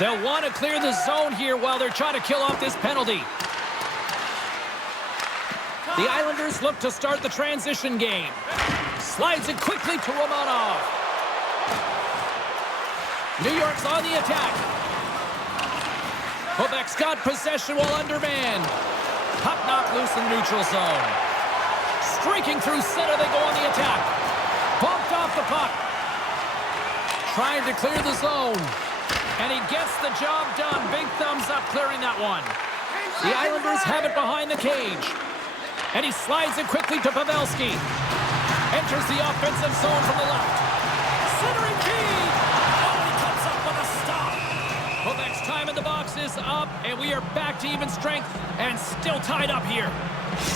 They'll want to clear the zone here while they're trying to kill off this penalty. The Islanders look to start the transition game. Slides it quickly to Romanov. New York's on the attack. Quebec's got possession while undermanned. Puck knocked loose in the neutral zone. Streaking through center, they go on the attack. Bumped off the puck. Trying to clear the zone. And he gets the job done. Big thumbs up clearing that one. The Islanders have it behind the cage. And he slides it quickly to Pavelski. Enters the offensive zone from the left. Centering feed. Oh, he comes up with a stop. Quebec's time in the box is up, and we are back to even strength and still tied up here.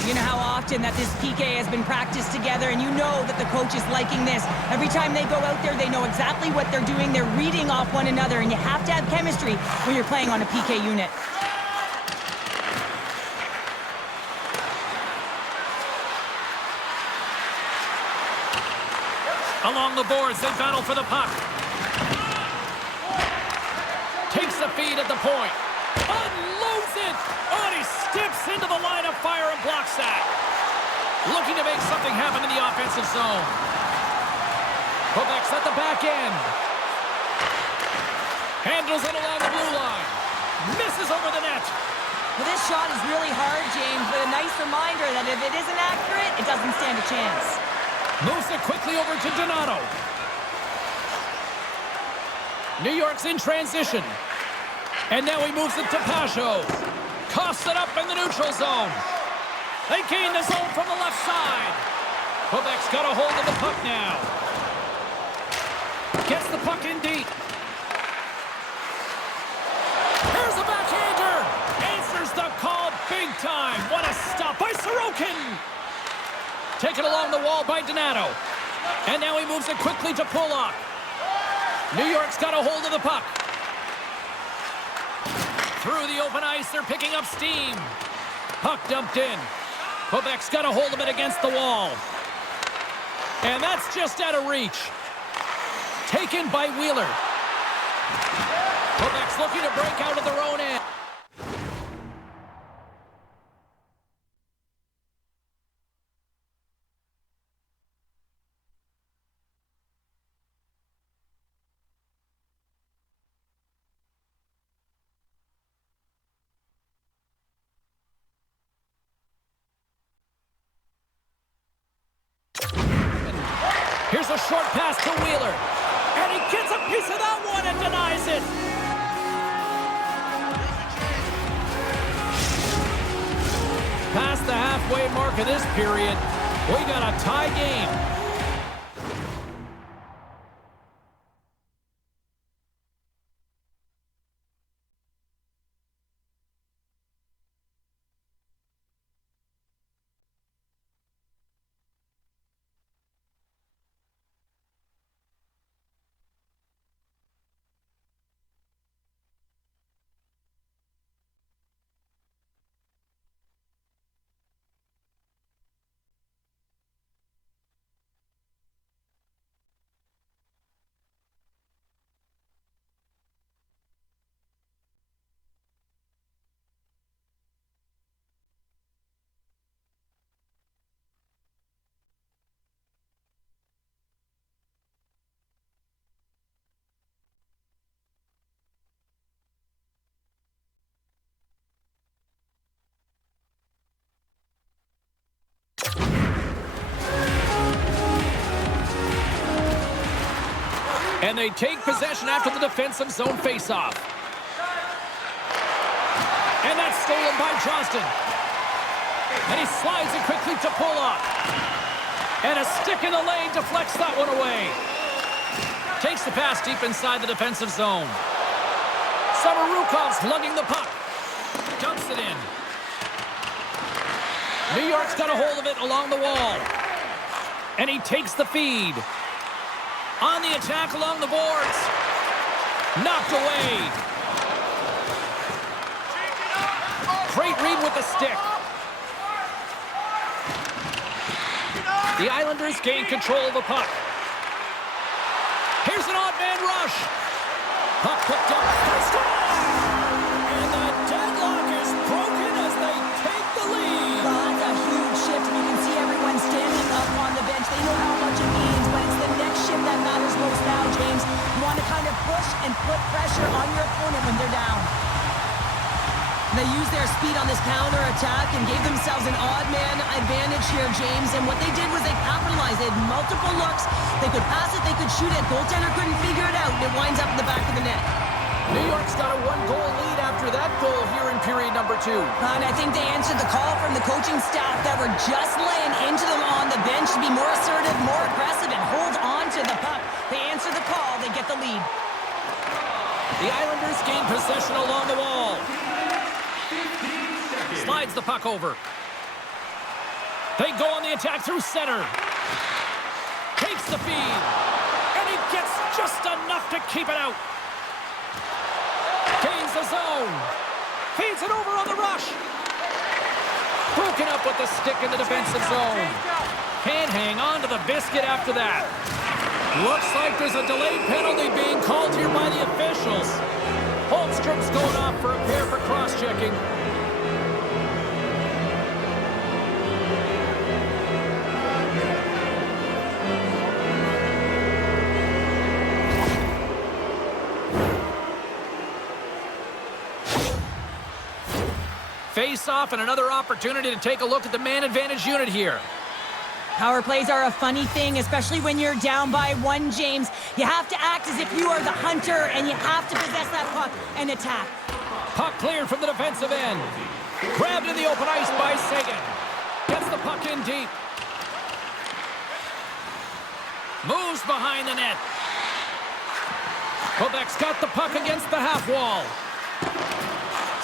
You know how often that this PK has been practiced together, and you know that the coach is liking this. Every time they go out there, they know exactly what they're doing. They're reading off one another, and you have to have chemistry when you're playing on a PK unit. Along the boards, they battle for the puck. Takes the feed at the point. Unloads it. Oh, and he steps into the line of fire and blocks that. Looking to make something happen in the offensive zone. Quebec's at the back end. Handles it along the blue line. Misses over the net. Well, this shot is really hard, James, but a nice reminder that if it isn't accurate, it doesn't stand a chance. Moves it quickly over to Donato. New York's in transition. And now he moves it to Pajot. Coughs it up in the neutral zone. They gain the zone from the left side. Quebec's got a hold of the puck now. Gets the puck in deep. Here's a backhander. Answers the call big time. What a stop by Sorokin. Taken along the wall by Donato. And now he moves it quickly to Pulock. New York's got a hold of the puck. Through the open ice, they're picking up steam. Puck dumped in. Quebec's got a hold of it against the wall. And that's just out of reach. Taken by Wheeler. Quebec's looking to break out of their own end. Here's a short pass to Wheeler. And he gets a piece of that one and denies it. Past the halfway mark of this period, we got a tie game. And they take possession after the defensive zone faceoff. And that's stolen by Johnston. And he slides it quickly to pull up. And a stick in the lane deflects that one away. Takes the pass deep inside the defensive zone. Sabarukov's lugging the puck. Dumps it in. New York's got a hold of it along the wall. And he takes the feed. On the attack along the boards. Knocked away. Great read with the stick. The Islanders gain control of the puck. Here's an odd man rush. Puck picked up. They score! And the deadlock is broken as they take the lead. Well, that's a huge shift. You can see everyone standing up on the bench. They know how much it means, but it's the next shift that matters most now, James. You want to kind of push and put pressure on your opponent when they're down. They used their speed on this counter-attack and gave themselves an odd man advantage here, James. And what they did was they capitalized. They had multiple looks. They could pass it, they could shoot it. Goaltender couldn't figure it out, and it winds up in the back of the net. New York's got a one-goal lead after that goal here in period number 2. And I think they answered the call from the coaching staff that were just laying into them on the bench to be more assertive, more aggressive, and hold on to the puck. They answer the call, they get the lead. The Islanders gain possession along the wall. Slides the puck over. They go on the attack through center. Takes the feed. And he gets just enough to keep it out. Gains the zone. Feeds it over on the rush. Broken up with the stick in the defensive zone. Can't hang on to the biscuit after that. Looks like there's a delayed penalty being called here by the officials. Holmstrom's going off for a pair for cross-checking. Face-off and another opportunity to take a look at the man advantage unit here. Power plays are a funny thing, especially when you're down by 1, James. You have to act as if you are the hunter, and you have to possess that puck and attack. Puck cleared from the defensive end. Grabbed in the open ice by Saison. Gets the puck in deep. Moves behind the net. Quebec's got the puck against the half wall.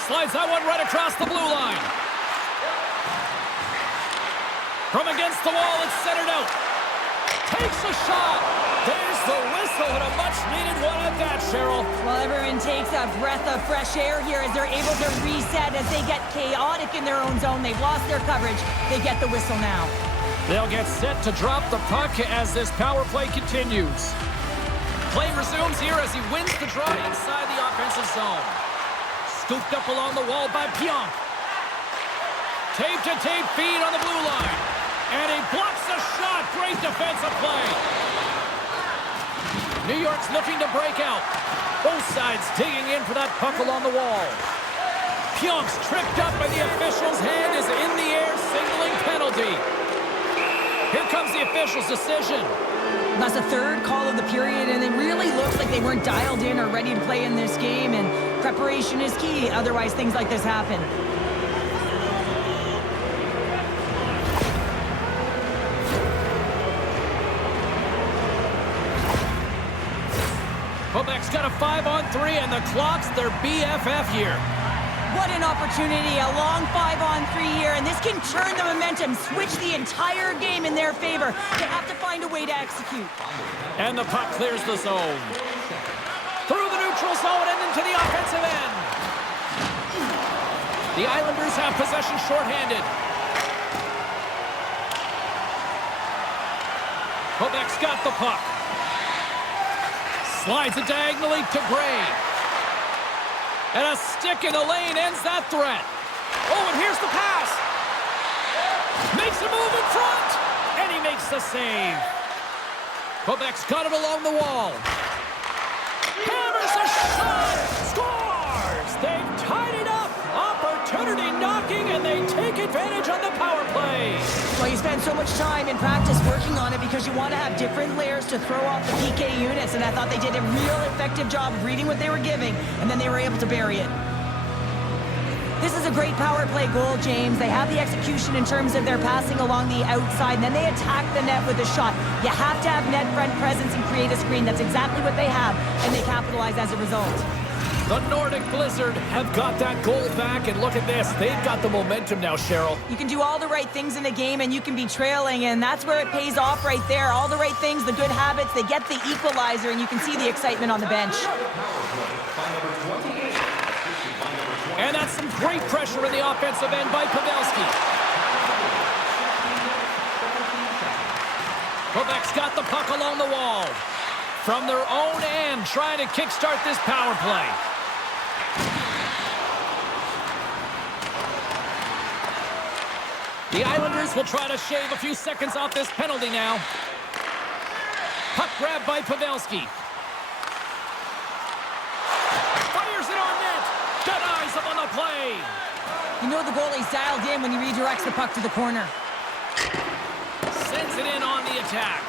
Slides that one right across the blue line. From against the wall, it's centered out. Takes a shot. There's the whistle, and a much-needed one at that, Cheryl. Well, everyone takes a breath of fresh air here as they're able to reset as they get chaotic in their own zone. They've lost their coverage. They get the whistle now. They'll get set to drop the puck as this power play continues. Play resumes here as he wins the draw inside the offensive zone. Scooped up along the wall by Pionk. Tape-to-tape feed on the blue line. And he blocks the shot. Great defensive play. New York's looking to break out. Both sides digging in for that puck along the wall. Pionk's tripped up and the official's hand is in the air, signaling penalty. Here comes the official's decision. That's the third call of the period, and it really looks like they weren't dialed in or ready to play in this game, and preparation is key. Otherwise, things like this happen. Quebec's got a 5-on-3, and the clock's their BFF here. What an opportunity, a long 5-on-3 here, and this can turn the momentum, switch the entire game in their favor. They have to find a way to execute. And the puck clears the zone. Through the neutral zone and into the offensive end. The Islanders have possession shorthanded. Quebec's got the puck. Slides it diagonally to Gray. And a stick in the lane ends that threat. Oh, and here's the pass. Makes a move in front. And he makes the save. Quebec's got it along the wall. Hammers a shot. Scores. They've tied it up. Opportunity knocking, and they take advantage on the power play. Well, you spend so much time in practice working on it because you want to have different layers to throw off the PK units, and I thought they did a real effective job of reading what they were giving, and then they were able to bury it. This is a great power play goal, James. They have the execution in terms of their passing along the outside, and then they attack the net with a shot. You have to have net front presence and create a screen. That's exactly what they have, and they capitalize as a result. The Nordic Blizzard have got that goal back, and look at this. They've got the momentum now, Cheryl. You can do all the right things in a game, and you can be trailing, and that's where it pays off right there. All the right things, the good habits, they get the equalizer, and you can see the excitement on the bench. And that's some great pressure in the offensive end by Pavelski. Quebec's got the puck along the wall. From their own end, trying to kickstart this power play. The Islanders will try to shave a few seconds off this penalty now. Puck grab by Pavelski. Fires it on net. Denies him on the play. You know the goalie's dialed in when he redirects the puck to the corner. Sends it in on the attack.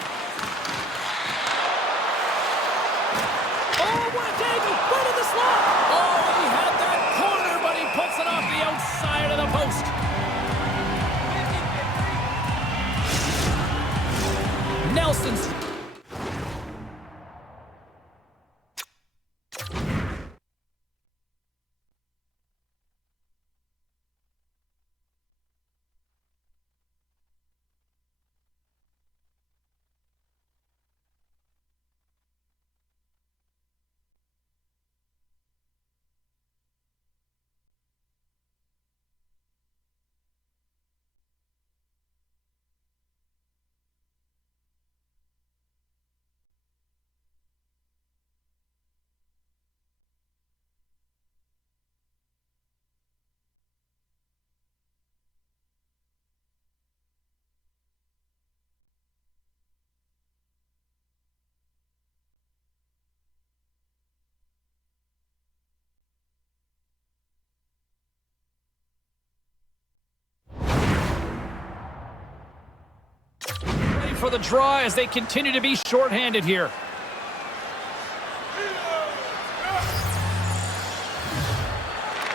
Oh, what a dig! Right in the slot! Oh, he had that corner, but he puts it off the outside of the post. Nelson's. For the draw as they continue to be shorthanded here.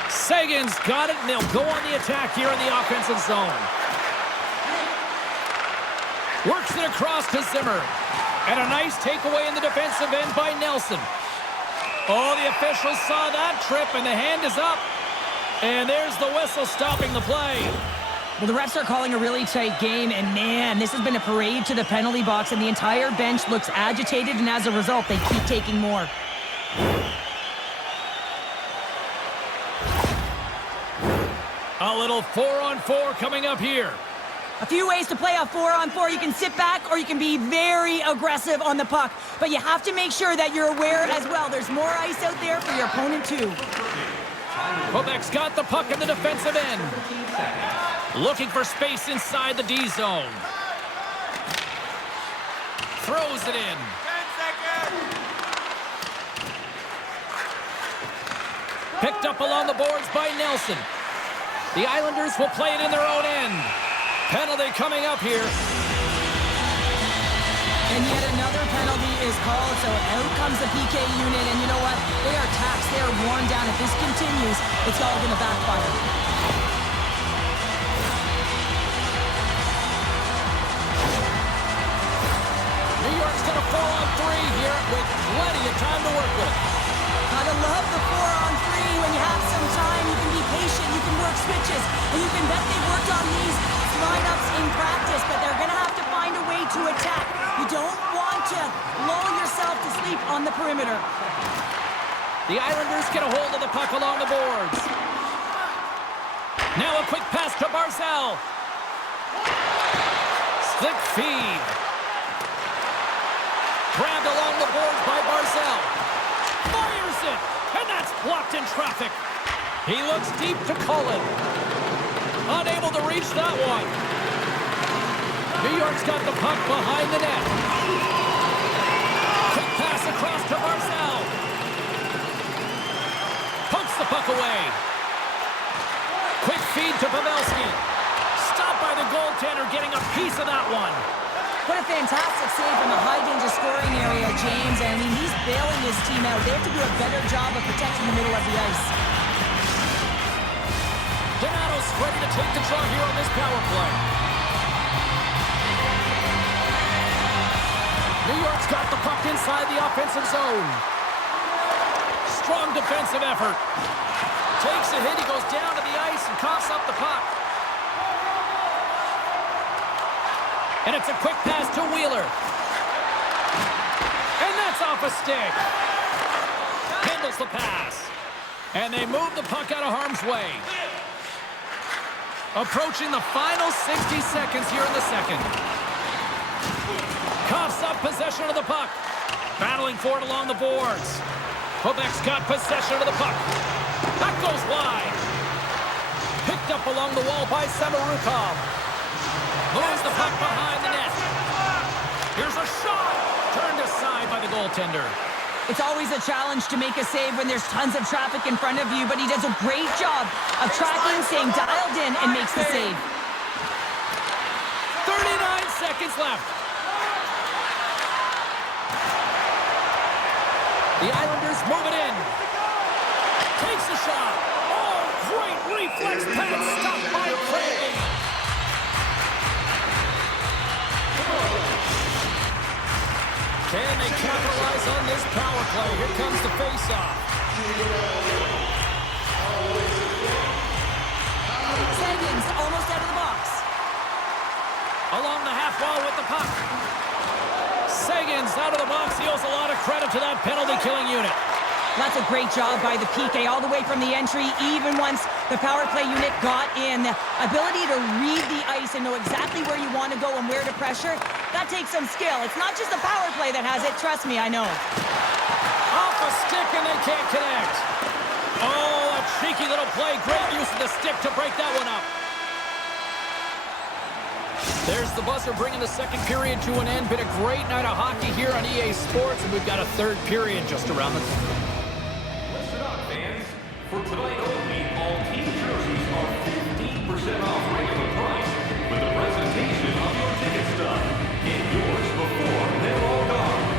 Sagan's got it, and they'll go on the attack here in the offensive zone. Works it across to Zimmer. And a nice takeaway in the defensive end by Nelson. Oh, the officials saw that trip, and the hand is up. And there's the whistle stopping the play. Well, the refs are calling a really tight game, and man, this has been a parade to the penalty box, and the entire bench looks agitated, and as a result, they keep taking more. A little 4-on-4 coming up here. A few ways to play a 4-on-4. You can sit back or you can be very aggressive on the puck. But you have to make sure that you're aware as well. There's more ice out there for your opponent too. Quebec's got the puck in the defensive end. Looking for space inside the D zone. Throws it in. 10 seconds. Picked up along the boards by Nelson. The Islanders will play it in their own end. Penalty coming up here. And yet another penalty is called, so out comes the PK unit, and you know what? They are taxed, they are worn down. If this continues, it's all going to backfire. New York's got a 4-on-3 here with plenty of time to work with. Gotta love the 4-on-3. When you have some time, you can be patient, you can work switches, and you can bet they've worked on these lineups in practice, but they're gonna have to find a way to attack. You don't want to lull yourself to sleep on the perimeter. The Islanders get a hold of the puck along the boards. Now a quick pass to Barzal. Slick feed. Grabbed along the boards by Barzal. Fires it, and that's blocked in traffic. He looks deep to Cullen. Unable to reach that one. New York's got the puck behind the net. Quick pass across to Barzal. Punts the puck away. Quick feed to Pavelski. Stopped by the goaltender, getting a piece of that one. What a fantastic save from the high-danger scoring area, James. I mean, he's bailing his team out. They have to do a better job of protecting the middle of the ice. Donato's ready to take the draw here on this power play. New York's got the puck inside the offensive zone. Strong defensive effort. Takes a hit, he goes down to the ice and coughs up the puck. And it's a quick pass to Wheeler. And that's off a stick. Handles the pass. And they move the puck out of harm's way. Approaching the final 60 seconds here in the second. Coughs up possession of the puck. Battling for it along the boards. Quebec's got possession of the puck. That goes wide. Picked up along the wall by Samorukov. Moves the puck behind the net. Here's a shot. Turned aside by the goaltender. It's always a challenge to make a save when there's tons of traffic in front of you, but he does a great job of tracking, staying dialed in, and makes the save. 39 seconds left. The Islanders move it in. Takes a shot. Oh, great reflex pass stopped by Craig. Can they capitalize on this power play? Here comes the face-off. Sagan's almost out of the box. Along the half wall with the puck. Sagan's out of the box. He owes a lot of credit to that penalty-killing unit. That's a great job by the PK all the way from the entry, even once the power play unit got in. The ability to read the ice and know exactly where you want to go and where to pressure, that takes some skill. It's not just the power play that has it. Trust me, I know. Off a stick and they can't connect. Oh, a cheeky little play. Great use of the stick to break that one up. There's the buzzer bringing the second period to an end. Been a great night of hockey here on EA Sports, and we've got a third period just around the corner. Listen up, fans. For tonight only, all team jerseys are 15% off regular price with the presentation of your ticket stub. Get yours before they're all gone.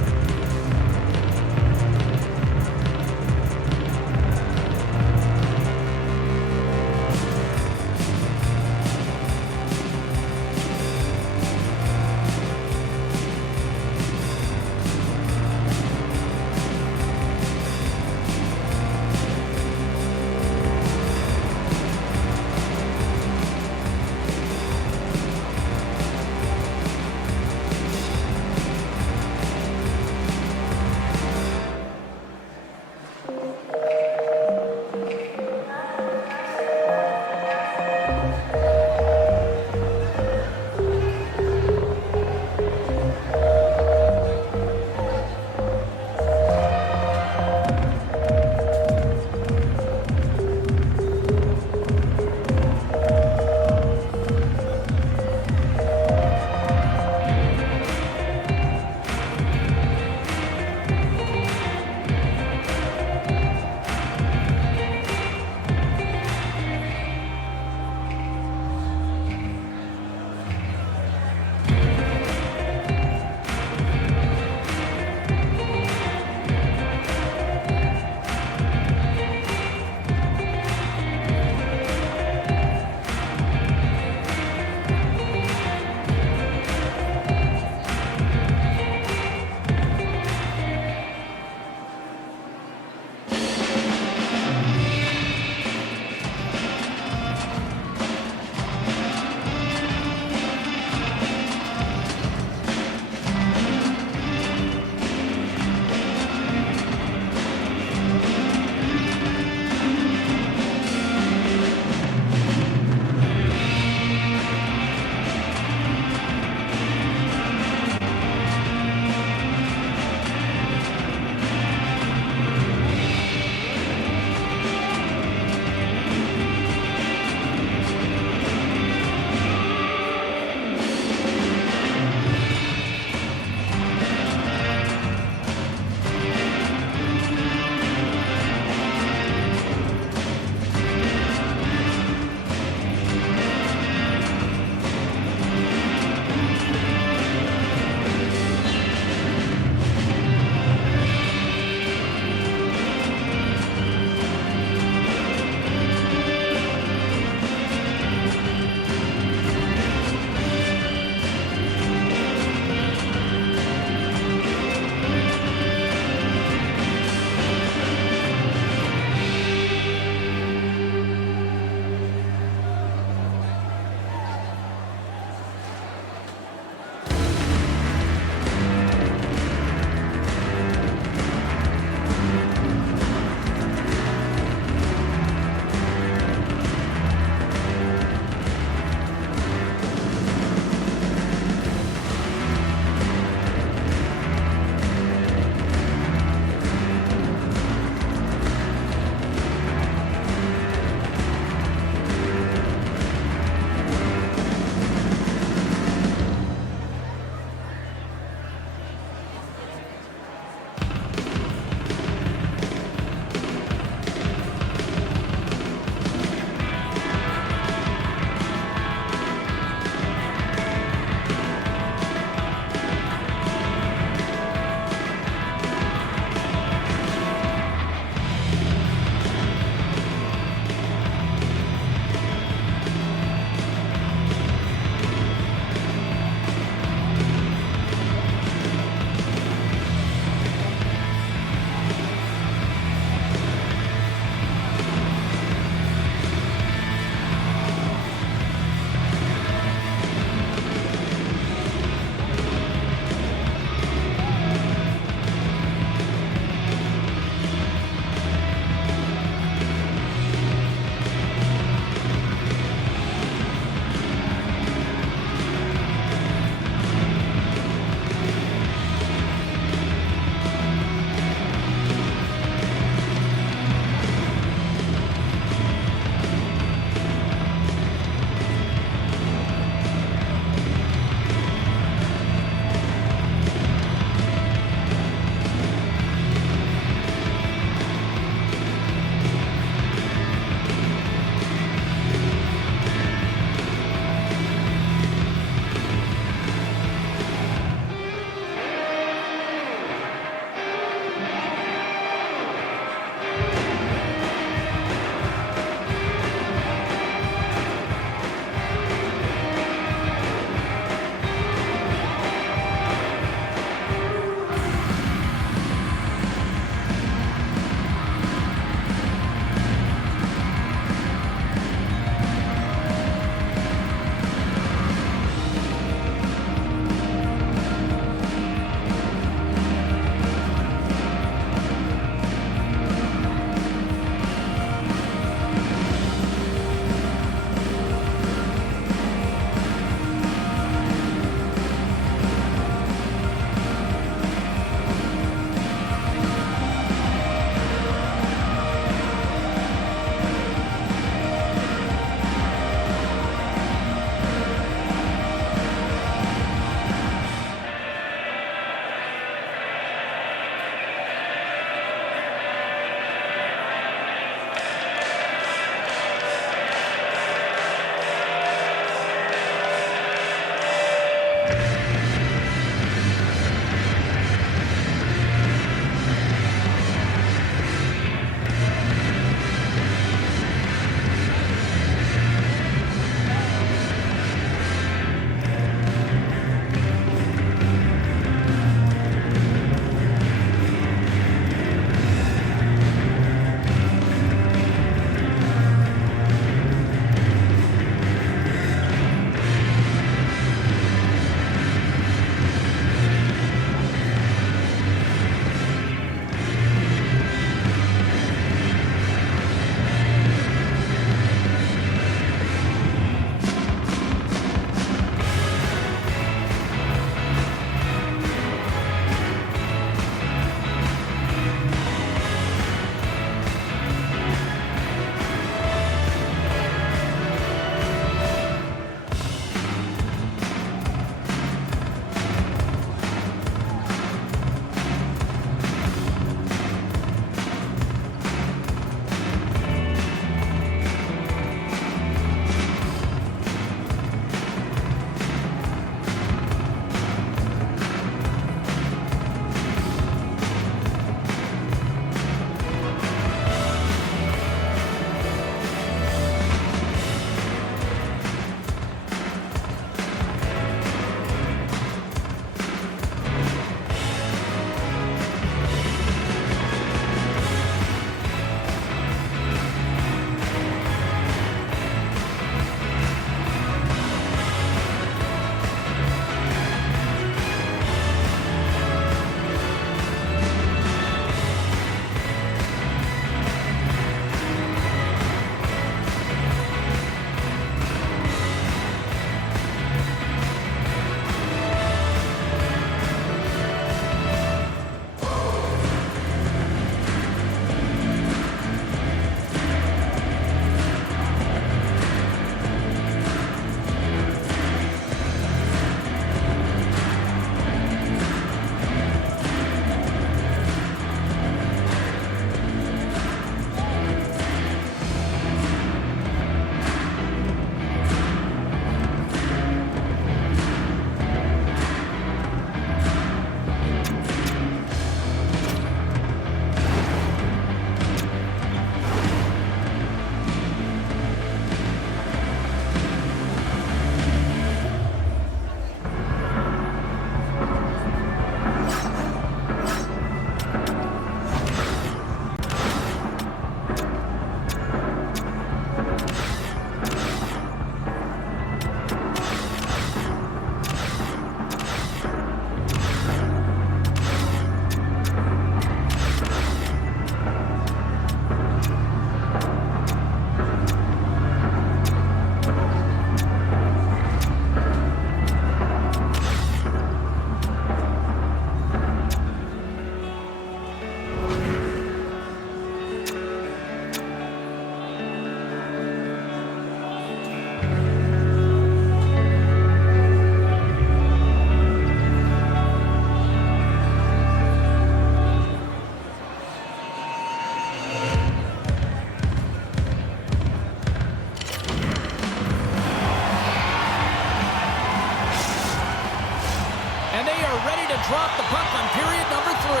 drop the puck on period number 3.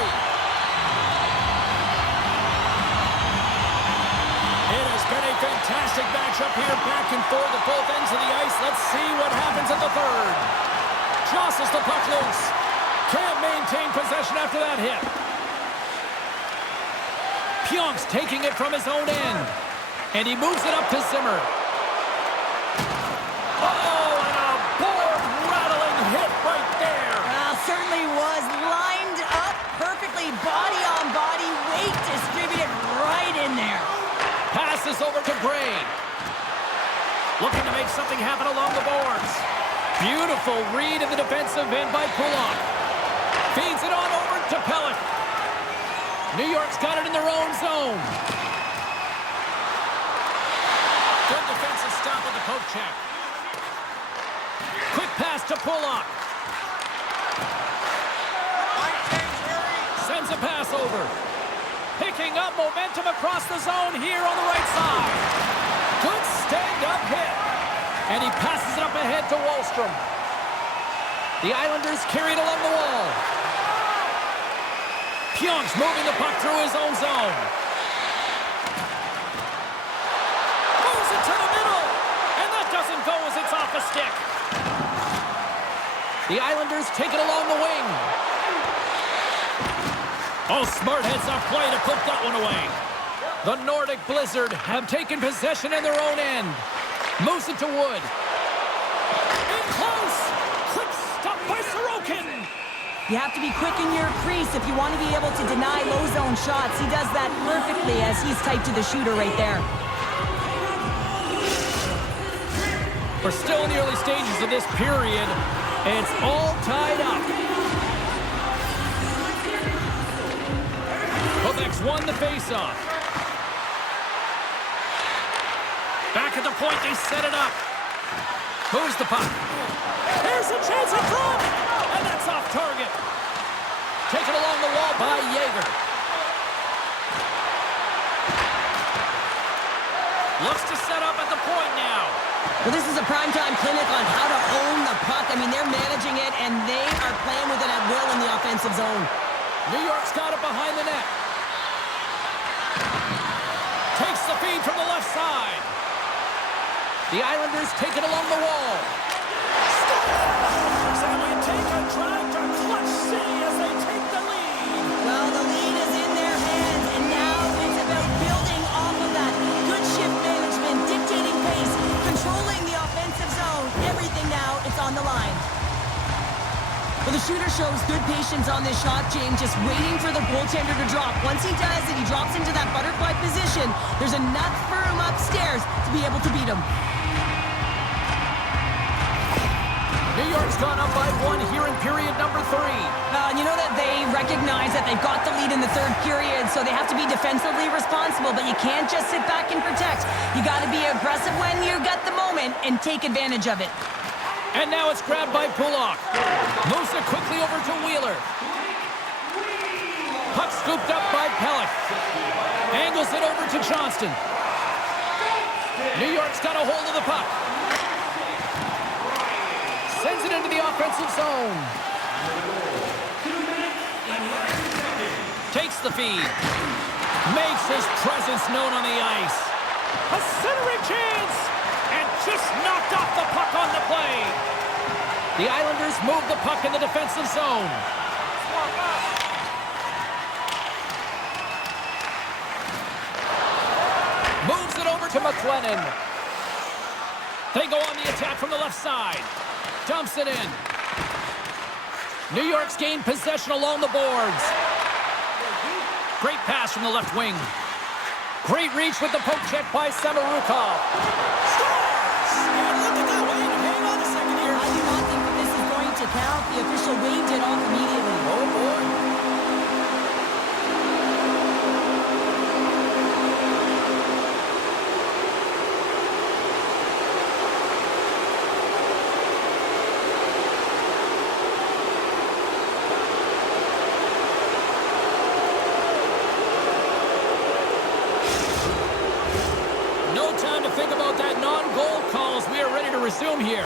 It has been a fantastic matchup here, back and forth at both ends of the ice. Let's see what happens in the third. Jostles the puck loose. Can't maintain possession after that hit. Pionk's taking it from his own end. And he moves it up to Zimmer. Oh, and a board-rattling hit right there. Certainly was lined up perfectly. Body on body. Weight distributed right in there. Passes over to Gray. Looking to make something happen along the boards. Beautiful read in the defensive end by Pulak. Feeds it on over to Pelech. New York's got it in their own zone. Good defensive stop with the poke check. Quick pass to Pulak. Sends a pass over. Picking up momentum across the zone here on the right side. Good stand-up hit. And he passes it up ahead to Wahlstrom. The Islanders carry it along the wall. Pionk's moving the puck through his own zone. Moves it to the middle. And that doesn't go as it's off a stick. The Islanders take it along the wing. Oh, smart heads-up play to put that one away. The Nordic Blizzard have taken possession in their own end. Moves it to Wood. In close. Quick stop by Sorokin. You have to be quick in your crease if you want to be able to deny low zone shots. He does that perfectly as he's tight to the shooter right there. We're still in the early stages of this period. It's all tied up. Quebec's won the faceoff. Back at the point, they set it up. Moves the puck. Here's a chance at front. And that's off target. Taken along the wall by Yeager. Looks to set up at the point now. Well, this is a primetime clinic on how to own the puck. I mean, they're managing it, and they are playing with it at will in the offensive zone. New York's got it behind the net. Takes the feed from the left side. The Islanders take it along the wall. Scores! And we take a drive to Clutch City as they take the lead. Well, the lead is in their hands, and now it's about building off of that. Good shift management, dictating pace, controlling the offensive zone. Everything now, it's on the line. Well, the shooter shows good patience on this shot, James, just waiting for the goaltender to drop. Once he does and he drops into that butterfly position, there's enough for him upstairs to be able to beat him. New York's gone up by 1 here in period number 3. You know that they recognize that they've got the lead in the third period, so they have to be defensively responsible, but you can't just sit back and protect. You got to be aggressive when you got the moment and take advantage of it. And now it's grabbed by Pulak. Moves it quickly over to Wheeler. Puck scooped up by Pelech. Angles it over to Johnston. New York's got a hold of the puck. Sends it into the offensive zone. Takes the feed. Makes his presence known on the ice. A centering chance! And just knocked off the puck on the play. The Islanders move the puck in the defensive zone. Moves it over to McLennan. They go on the attack from the left side. Dumps it in. New York's gained possession along the boards. Great pass from the left wing. Great reach with the poke check by Samorukov. Scores! And look at that wing. Hang on a second here. I do not think that this is going to count. The official waved it off immediately. Oh, boy. Think about that non-goal call as we are ready to resume here.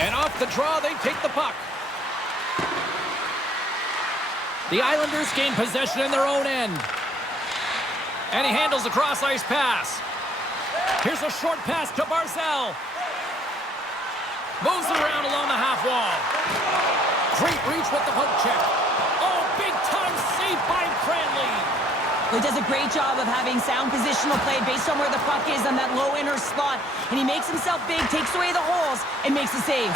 And off the draw, they take the puck. The Islanders gain possession in their own end. And he handles the cross-ice pass. Here's a short pass to Barzal. Moves it around along the half wall. Great reach with the poke check. Oh, big-time save by Cranley. He does a great job of having sound positional play based on where the puck is on that low inner slot. And he makes himself big, takes away the holes, and makes the save.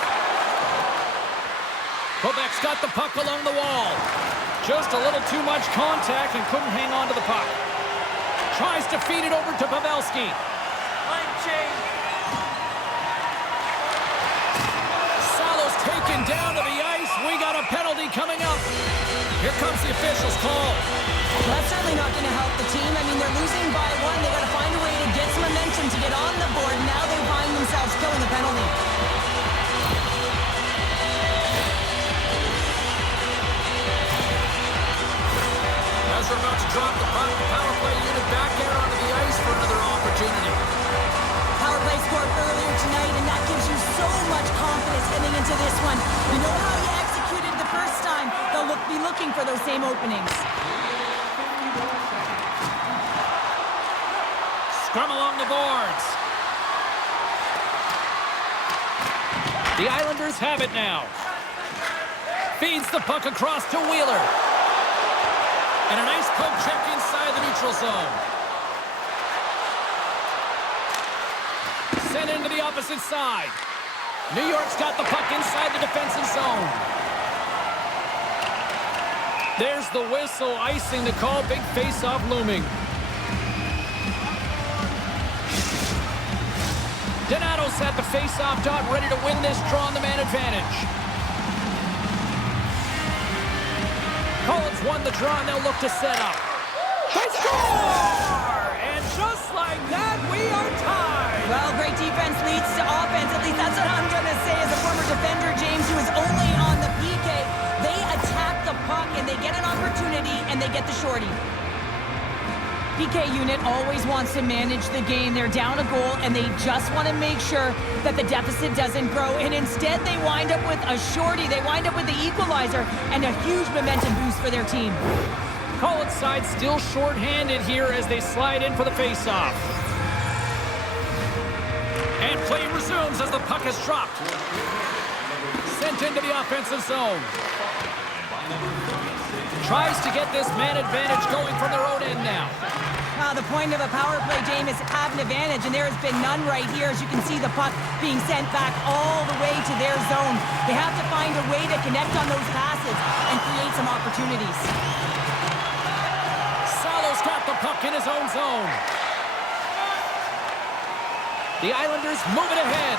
Quebec's got the puck along the wall. Just a little too much contact and couldn't hang on to the puck. Tries to feed it over to Pavelski. Line change. Salo's taken down to the ice. We got a penalty coming up. Here comes the official's call. Well, that's certainly not going to help the team. I mean, they're losing by one. They got to find a way to get some momentum to get on the board. Now they find themselves killing the penalty. As we're about to drop the puck, the power play unit back out onto the ice for another opportunity. Power play scored earlier tonight, and that gives you so much confidence heading into this one. You know how you executed the first time. They'll be looking for those same openings. Scrum along the boards. The Islanders have it now. Feeds the puck across to Wheeler. And a nice poke check inside the neutral zone. Sent into the opposite side. New York's got the puck inside the defensive zone. There's the whistle, icing the call. Big face-off looming. Donato's at the face-off dot, ready to win this draw on the man advantage. Collins won the draw, and they'll look to set up. They score! And just like that, we are tied. Well, great defense leads to offense. At least that's what I'm going to say as a former defender, James, who is only on the PK. They attack the puck, and they get an opportunity, and they get the shorty. PK unit always wants to manage the game. They're down a goal, and they just want to make sure that the deficit doesn't grow. And instead, they wind up with a shorty. They wind up with the equalizer and a huge momentum boost for their team. Collins side still short-handed here as they slide in for the face-off. And play resumes as the puck is dropped. Sent into the offensive zone. Tries to get this man advantage going from their own end now. The point of a power play, James, is have an advantage, and there has been none right here. As you can see, the puck being sent back all the way to their zone. They have to find a way to connect on those passes and create some opportunities. Salo's got the puck in his own zone. The Islanders move it ahead.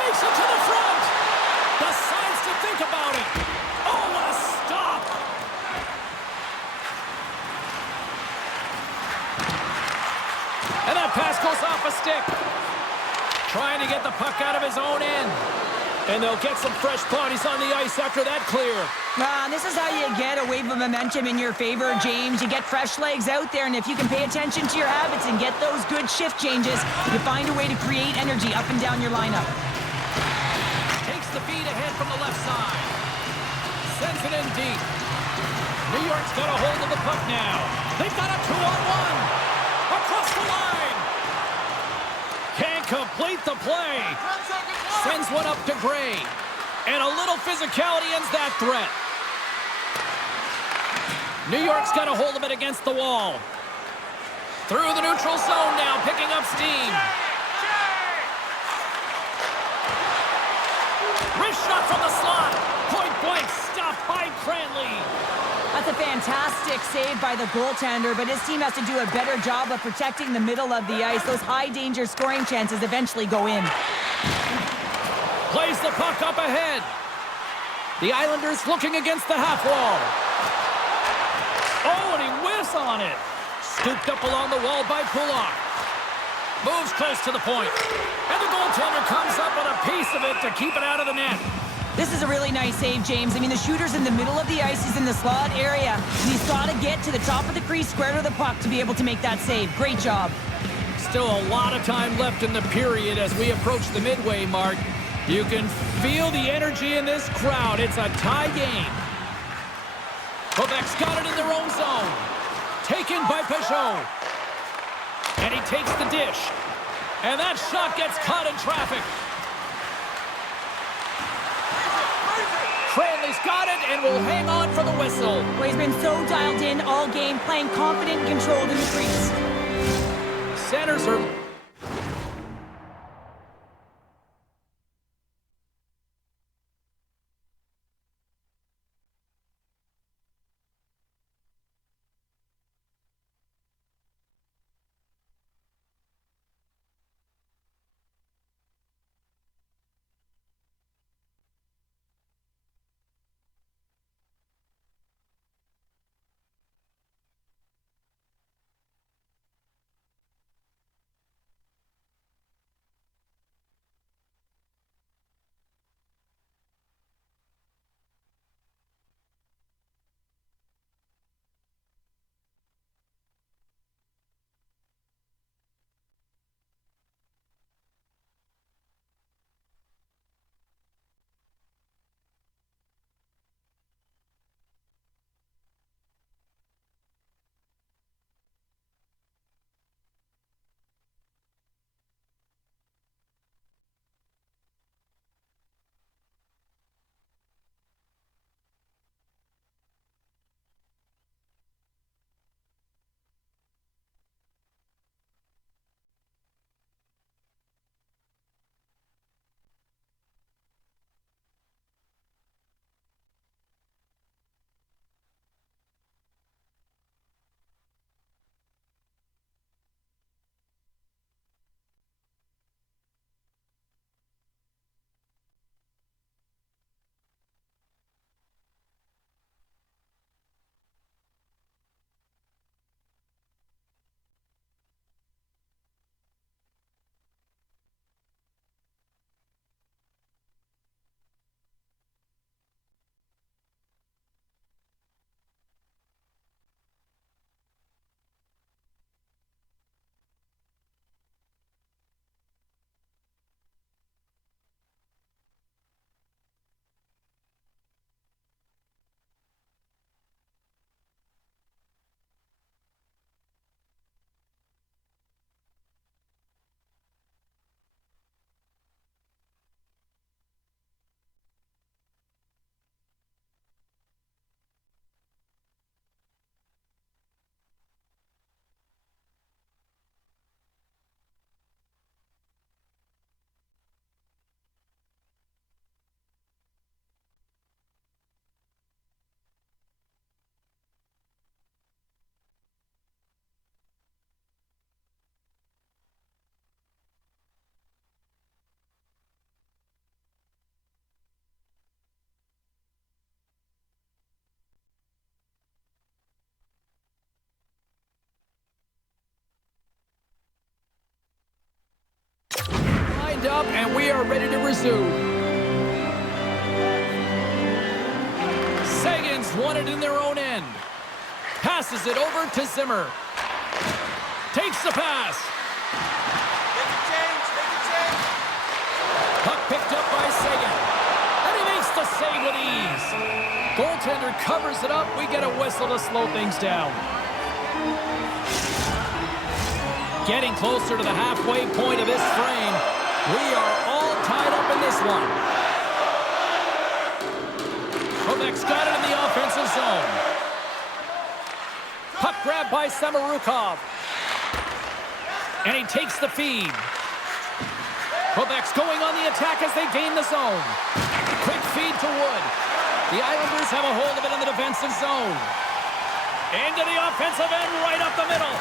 Takes it to the front. Decides to think about it. Oh, what a stop. And that pass goes off a stick. Trying to get the puck out of his own end. And they'll get some fresh bodies on the ice after that clear. This is how you get a wave of momentum in your favor, James. You get fresh legs out there, and if you can pay attention to your habits and get those good shift changes, you find a way to create energy up and down your lineup. Takes the feed ahead from the left side. Sends it in deep. New York's got a hold of the puck now. They've got a 2-on-1. Across the line. Can't complete the play. Sends one up to Gray. And a little physicality ends that threat. New York's got a hold of it against the wall. Through the neutral zone now, picking up steam. Wrist shot from the slot. Point blank, stopped by Cranley. That's a fantastic save by the goaltender, but his team has to do a better job of protecting the middle of the ice. Those high-danger scoring chances eventually go in. Plays the puck up ahead. The Islanders looking against the half wall. Oh, and he whiffs on it. Scooped up along the wall by Pulak. Moves close to the point. And the goaltender comes up with a piece of it to keep it out of the net. This is a really nice save, James. I mean, the shooter's in the middle of the ice. He's in the slot area. And he's got to get to the top of the crease, square to the puck to be able to make that save. Great job. Still a lot of time left in the period as we approach the midway mark. You can feel the energy in this crowd. It's a tie game. Quebec's got it in their own zone. Taken by Peugeot. And he takes the dish. And that shot gets caught in traffic. Cranley's got it and will hang on for the whistle. Well, he's been so dialed in all game, playing confident and controlled in the crease. Centers are... up, and we are ready to resume. Sagan's won it in their own end. Passes it over to Zimmer. Takes the pass. Make a change, make a change. Puck picked up by Sagan. And he makes the save with ease. Goaltender covers it up. We get a whistle to slow things down. Getting closer to the halfway point of this frame. We are all tied up in this one. Quebec's got it in the offensive zone. Puck grab by Samorukov. And he takes the feed. Quebec's going on the attack as they gain the zone. Quick feed to Wood. The Islanders have a hold of it in the defensive zone. Into the offensive end, right up the middle.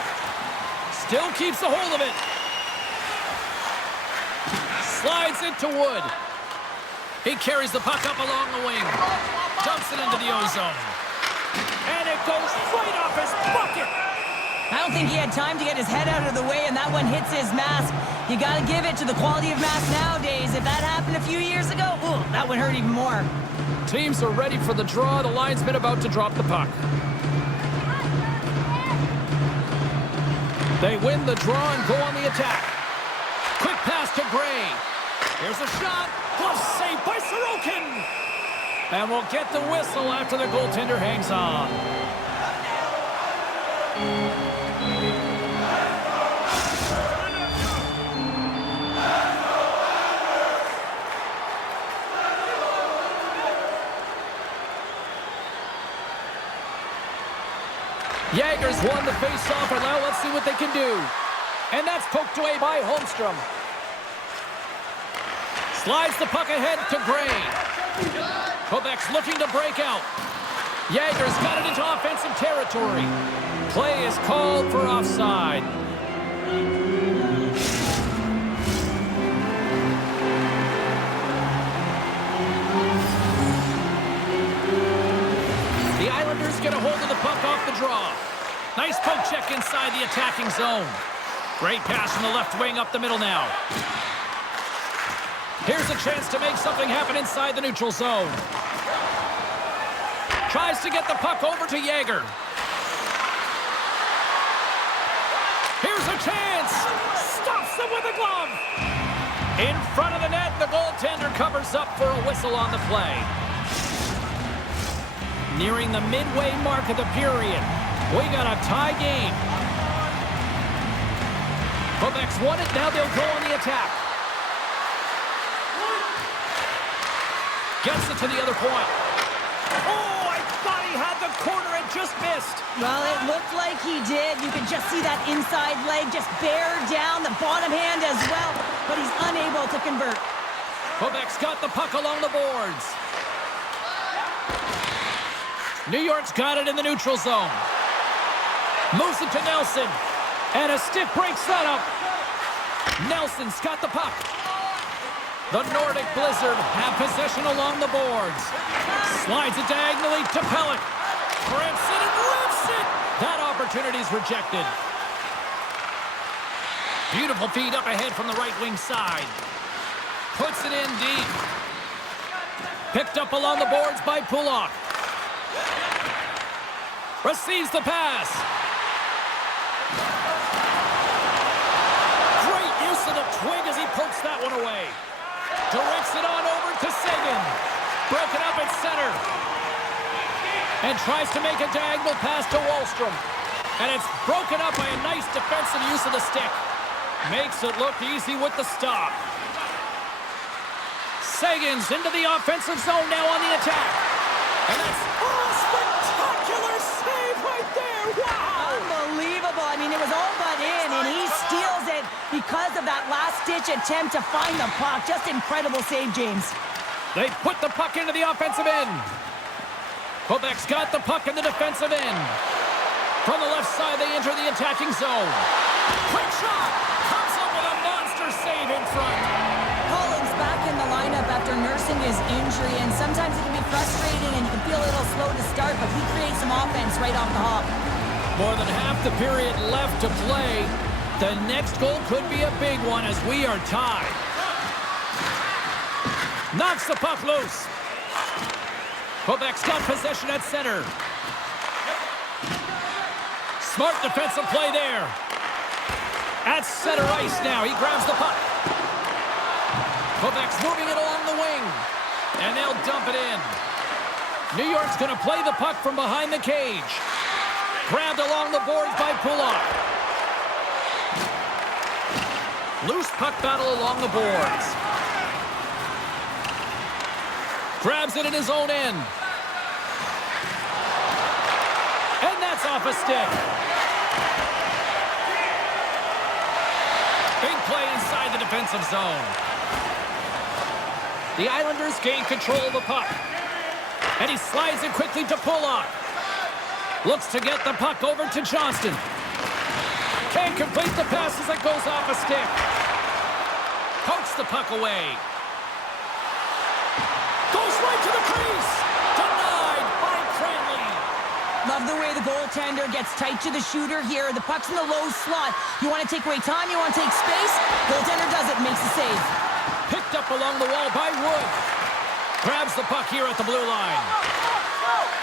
Still keeps a hold of it. Slides it to Wood. He carries the puck up along the wing. Dumps it into the ozone. And it goes right off his bucket. I don't think he had time to get his head out of the way, and that one hits his mask. You got to give it to the quality of mask nowadays. If that happened a few years ago, ooh, that would hurt even more. Teams are ready for the draw. The linesman about to drop the puck. They win the draw and go on the attack. Quick pass to Gray. Here's a shot. Glove saved by Sorokin. And we'll get the whistle after the goaltender hangs on. Jäger's won the face-off, and now let's see what they can do. And that's poked away by Holmstrom. Slides the puck ahead to Gray. Quebec's looking to break out. Jäger's got it into offensive territory. Play is called for offside. The Islanders get a hold of the puck off the draw. Nice poke check inside the attacking zone. Great pass from the left wing up the middle now. Here's a chance to make something happen inside the neutral zone. Tries to get the puck over to Jäger. Here's a chance. Stops him with a glove. In front of the net, the goaltender covers up for a whistle on the play. Nearing the midway mark of the period. We got a tie game. Quebec's won it. Now they'll go on the attack. Gets it to the other point. Oh, I thought he had the corner and just missed. Well, it looked like he did. You could just see that inside leg just bear down the bottom hand as well, but he's unable to convert. Quebec's got the puck along the boards. New York's got it in the neutral zone. Moves it to Nelson. And a stick breaks that up. Nelson's got the puck. The Nordic Blizzard have possession along the boards. Slides it diagonally to Pellick. Cramps it and lifts it. That opportunity's rejected. Beautiful feed up ahead from the right wing side. Puts it in deep. Picked up along the boards by Pulak. Receives the pass. Great use of the twig as he pokes that one away. Directs it on over to Saison. Broken up at center. And tries to make a diagonal pass to Wahlstrom. And it's broken up by a nice defensive use of the stick. Makes it look easy with the stop. Sagan's into the offensive zone now on the attack. And that's a spectacular save right there. Wow! Unbelievable. I mean, it was all but in, and he steals it because of that last-ditch attempt to find the puck. Just incredible save, James. They put the puck into the offensive end. Quebec's got the puck in the defensive end. From the left side, they enter the attacking zone. Quick shot! Comes up with a monster save in front. Collins back in the lineup after nursing his injury, and sometimes it can be frustrating and you can feel a little slow to start, but he creates some offense right off the hop. More than half the period left to play. The next goal could be a big one as we are tied. Knocks the puck loose. Quebec's got possession at center. Smart defensive play there. At center ice now. He grabs the puck. Quebec's moving it along the wing. And they'll dump it in. New York's going to play the puck from behind the cage. Grabbed along the boards by Pulak. Loose puck battle along the boards. Grabs it in his own end. And that's off a stick. Big play inside the defensive zone. The Islanders gain control of the puck. And he slides it quickly to Pulak. Looks to get the puck over to Johnston. Can't complete the pass as it goes off a stick. Pokes the puck away. Goes right to the crease. Denied by Cranley. Love the way the goaltender gets tight to the shooter here. The puck's in the low slot. You want to take away time, you want to take space. Goaltender does it, makes the save. Picked up along the wall by Wood. Grabs the puck here at the blue line.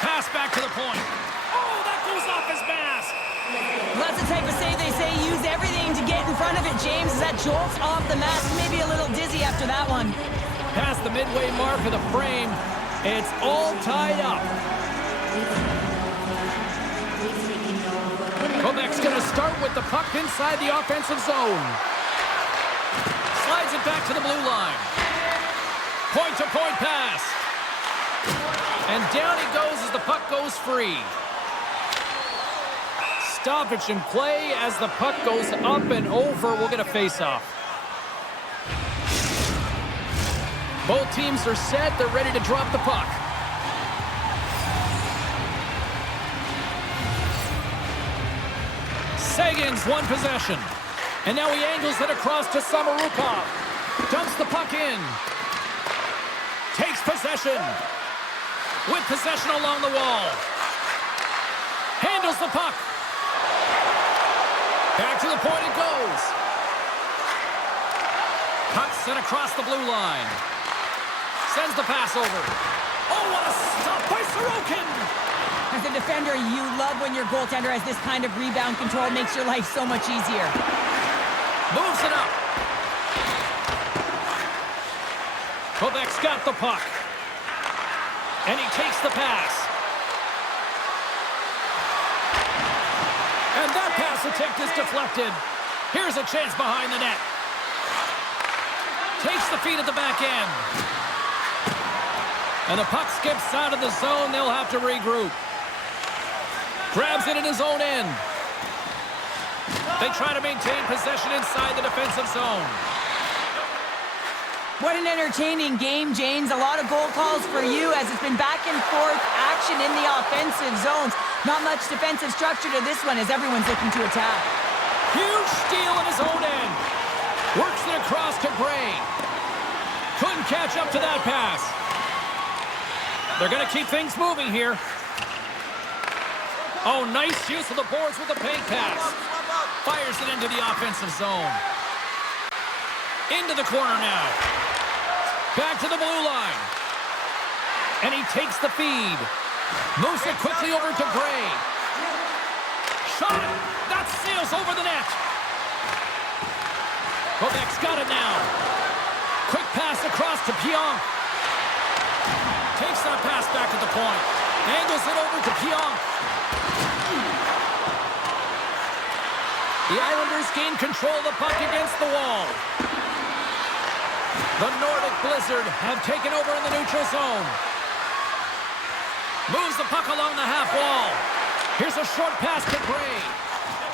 Pass back to the point. Oh, that goes off his mask. Well, that's the type of save they say use every in front of it, James, as that jolts off the mat. Maybe a little dizzy after that one. Past the midway mark of the frame, it's all tied up. Quebec's going to start with the puck inside the offensive zone. Slides it back to the blue line. Point-to-point pass. And down he goes as the puck goes free. Stoppage in play as the puck goes up and over. We'll get a face-off. Both teams are set. They're ready to drop the puck. Sagan's won possession. And now he angles it across to Samorukov. Dumps the puck in. Takes possession. With possession along the wall. Handles the puck. Back to the point it goes. Puck sent across the blue line. Sends the pass over. Oh, what a stop by Sorokin! As a defender, you love when your goaltender has this kind of rebound control. Makes your life so much easier. Moves it up. Quebec's got the puck. And he takes the pass. And that pass attempt is deflected. Here's a chance behind the net. Takes the feed at the back end. And the puck skips out of the zone. They'll have to regroup. Grabs it in his own end. They try to maintain possession inside the defensive zone. What an entertaining game, James. A lot of goal calls for you as it's been back and forth action in the offensive zones. Not much defensive structure to this one as everyone's looking to attack. Huge steal in his own end. Works it across to Gray. Couldn't catch up to that pass. They're going to keep things moving here. Oh, nice use of the boards with the bank pass. Fires it into the offensive zone. Into the corner now. Back to the blue line. And he takes the feed. Moves it quickly over to Gray. Shot! That sails over the net. Quebec's got it now. Quick pass across to Pionk. Takes that pass back at the point. Angles it over to Pionk. The Islanders gain control of the puck against the wall. The Nordic Blizzard have taken over in the neutral zone. Moves the puck along the half wall. Here's a short pass to Gray.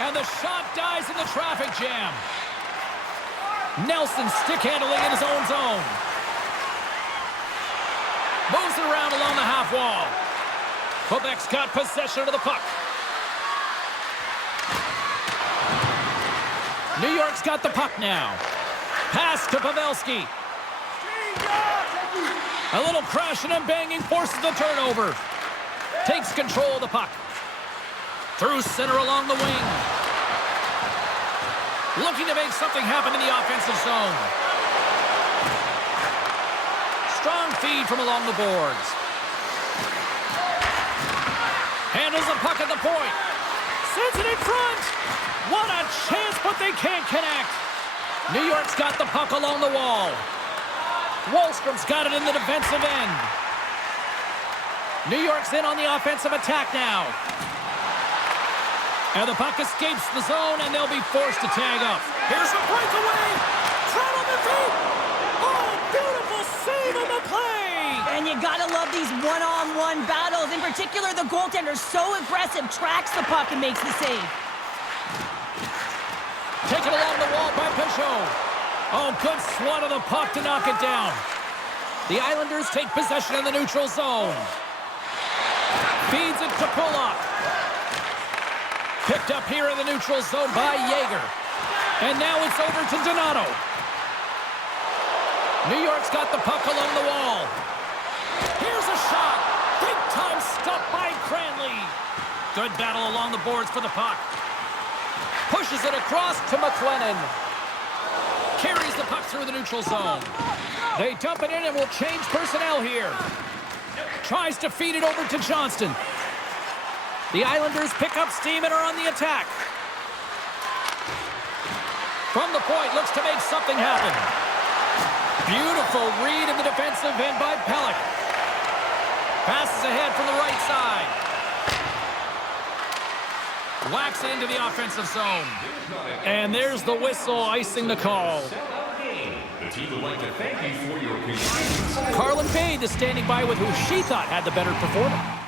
And the shot dies in the traffic jam. Nelson stick handling in his own zone. Moves it around along the half wall. Quebec's got possession of the puck. New York's got the puck now. Pass to Pavelski. A little crashing and banging forces the turnover. Takes control of the puck. Through center along the wing. Looking to make something happen in the offensive zone. Strong feed from along the boards. Handles the puck at the point. Sends it in front. What a chance, but they can't connect. New York's got the puck along the wall. Wallstrom's got it in the defensive end. New York's in on the offensive attack now. And the puck escapes the zone, and they'll be forced to tag up. Here's a breakaway. Trot on the feet. Oh, beautiful save on the play. And you gotta love these one-on-one battles. In particular, the goaltender, so aggressive, tracks the puck and makes the save. Taken along the wall by Peugeot. Oh, good swat of the puck to knock it down. The Islanders take possession in the neutral zone. Feeds it to Pulock. Picked up here in the neutral zone by Yeager. And now it's over to Donato. New York's got the puck along the wall. Here's a shot. Big time stop by Cranley. Good battle along the boards for the puck. Pushes it across to McLennan. Carries the puck through the neutral zone. They dump it in and will change personnel here. Tries to feed it over to Johnston. The Islanders pick up steam and are on the attack. From the point, looks to make something happen. Beautiful read in the defensive end by Pellick. Passes ahead from the right side. Whacks into the offensive zone. And there's the whistle, icing the call. The team would like to thank you for your patience. Carlin Payne is standing by with who she thought had the better performance.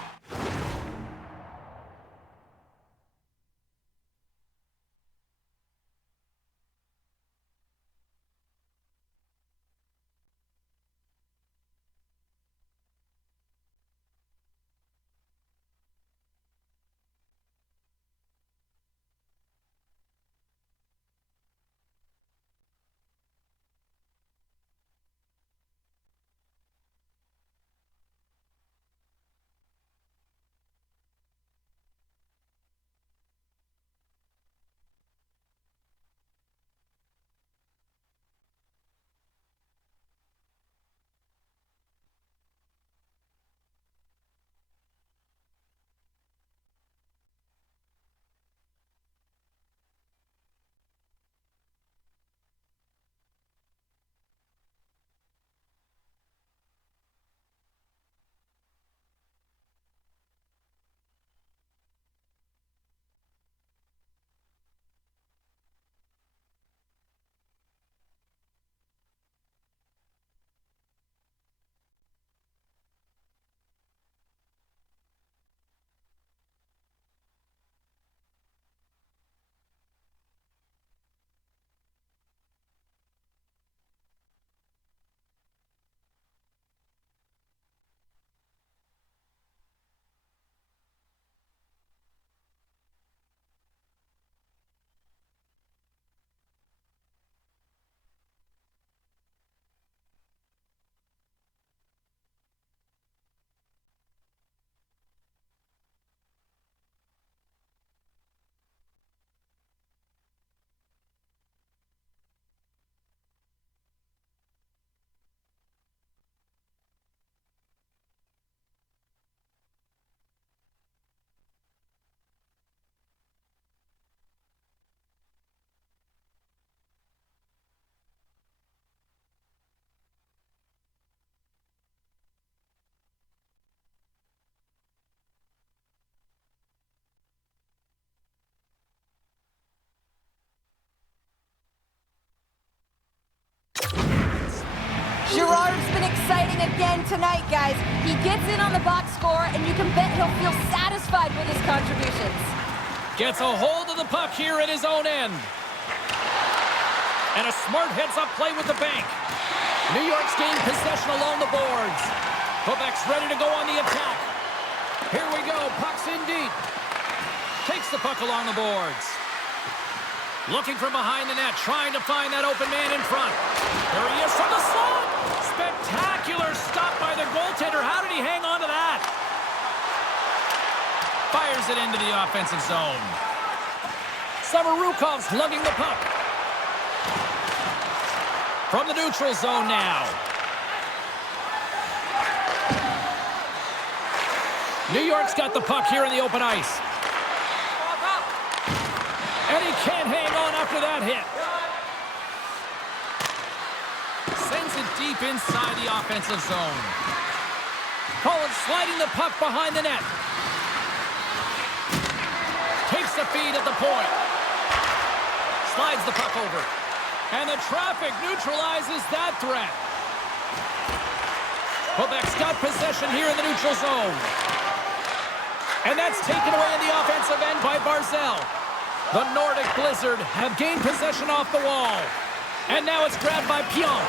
Girard's been exciting again tonight, guys. He gets in on the box score, and you can bet he'll feel satisfied with his contributions. Gets a hold of the puck here at his own end. And a smart heads-up play with the bank. New York's gained possession along the boards. Quebec's ready to go on the attack. Here we go, puck's in deep. Takes the puck along the boards. Looking from behind the net, trying to find that open man in front. There he is from the slot. Spectacular stop by the goaltender. How did he hang on to that? Fires it into the offensive zone. Samarukov's lugging the puck. From the neutral zone now. New York's got the puck here in the open ice. And he can't hang on after that hit. Sends it deep inside the offensive zone. Collins sliding the puck behind the net. Takes the feed at the point. Slides the puck over. And the traffic neutralizes that threat. Quebec's got possession here in the neutral zone. And that's taken away in the offensive end by Barzell. The Nordic Blizzard have gained possession off the wall. And now it's grabbed by Pion.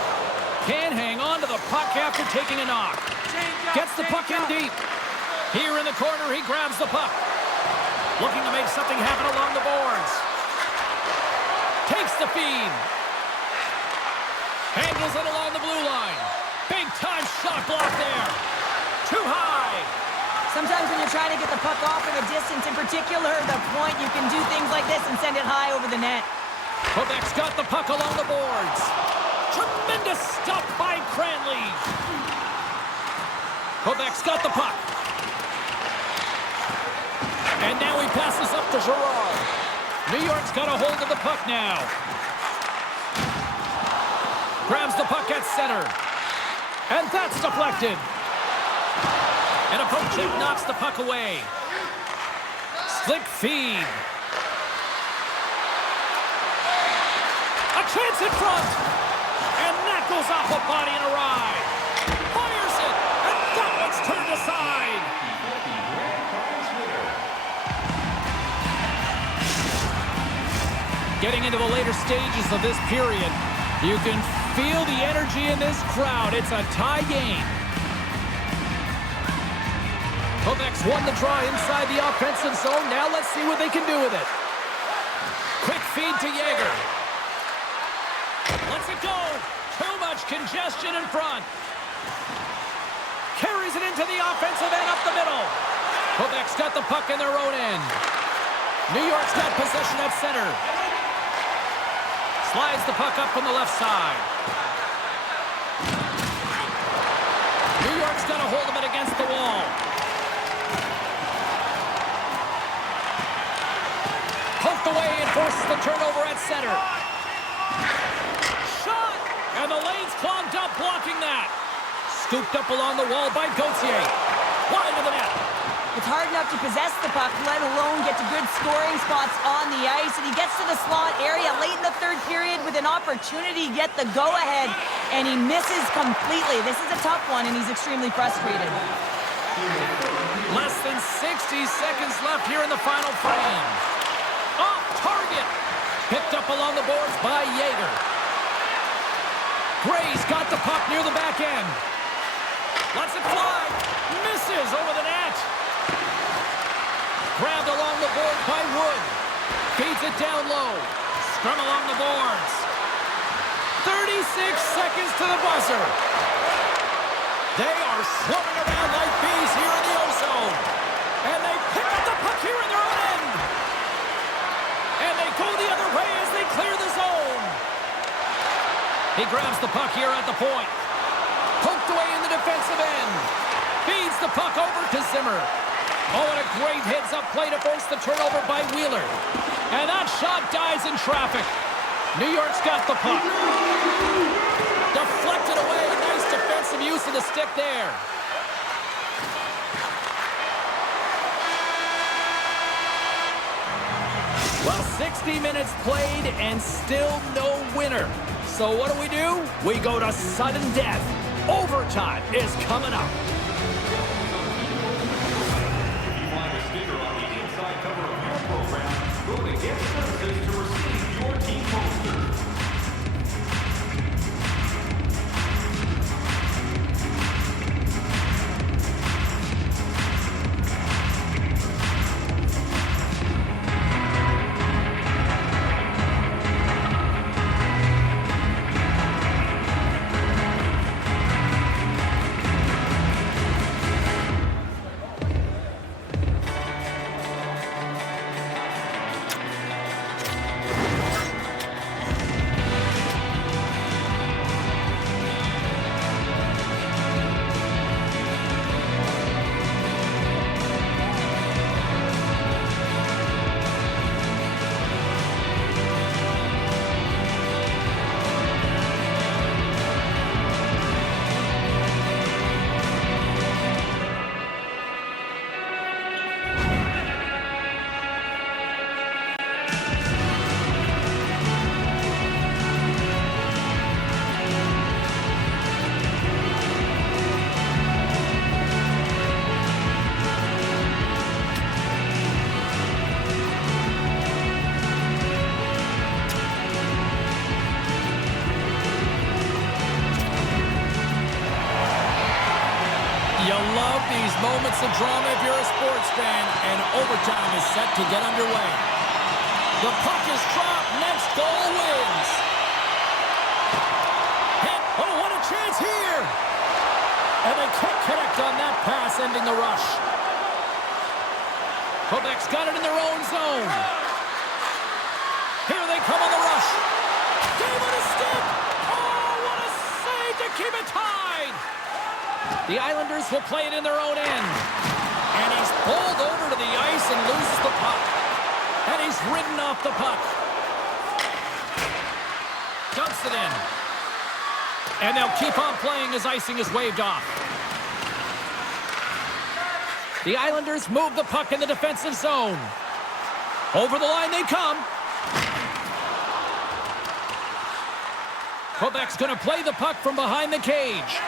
Can't hang on to the puck after taking a knock. Gets the puck in deep. Here in the corner, he grabs the puck. Looking to make something happen along the boards. Takes the feed. Handles it along the blue line. Big time shot block there. Too high. Sometimes when you're trying to get the puck off in a distance, in particular, the point, you can do things like this and send it high over the net. Quebec's got the puck along the boards. Tremendous stop by Cranley. Quebec's got the puck. And now he passes up to Girard. New York's got a hold of the puck now. the puck at center. And that's deflected. And a poke check knocks the puck away. Slick feed. A chance in front. And that goes off a body and a ride. Fires it. And that one's turned aside. Getting into the later stages of this period, you can feel the energy in this crowd. It's a tie game. Quebec's won the draw inside the offensive zone. Now let's see what they can do with it. Quick feed to Jaeger. Lets it go. Too much congestion in front. Carries it into the offensive end up the middle. Quebec's got the puck in their own end. New York's got possession at center. Slides the puck up from the left side. New York's got a hold of it against the wall. Poked away and forces the turnover at center. Shot! And the lane's clogged up, blocking that. Scooped up along the wall by Gauthier. Wide of the net. It's hard enough to possess the puck, let alone get to good scoring spots on the ice. And he gets to the slot area late in the third period with an opportunity to get the go-ahead, and he misses completely. This is a tough one, and he's extremely frustrated. Less than 60 seconds left here in the final frame. Off target. Picked up along the boards by Jaeger. Gray's got the puck near the back end. Lets it fly. Misses over the net. Grabbed along the boards by Wood. Feeds it down low. Scrum along the boards. 36 seconds to the buzzer. They are swarming around like bees here in the O-zone. And they pick up the puck here in their own end. And they go the other way as they clear the zone. He grabs the puck here at the point. Poked away in the defensive end. Feeds the puck over to Zimmer. Oh, and a great heads-up play to force the turnover by Wheeler. And that shot dies in traffic. New York's got the puck. Deflected away. Nice defensive use of the stick there. Well, 60 minutes played and still no winner. So what do? We go to sudden death. Overtime is coming up. These moments of drama if you're a sports fan, and overtime is set to get underway. The puck is dropped. Next goal wins. Hit. Oh, what a chance here. And they can't connect on that pass, ending the rush. Quebec's got it in their own zone. Here they come on the rush. David a stick. Oh, what a save to keep it tied. The Islanders will play it in their own end. And he's pulled over to the ice and loses the puck. And he's ridden off the puck. Dumps it in. And they'll keep on playing as icing is waved off. The Islanders move the puck in the defensive zone. Over the line they come. Quebec's going to play the puck from behind the cage.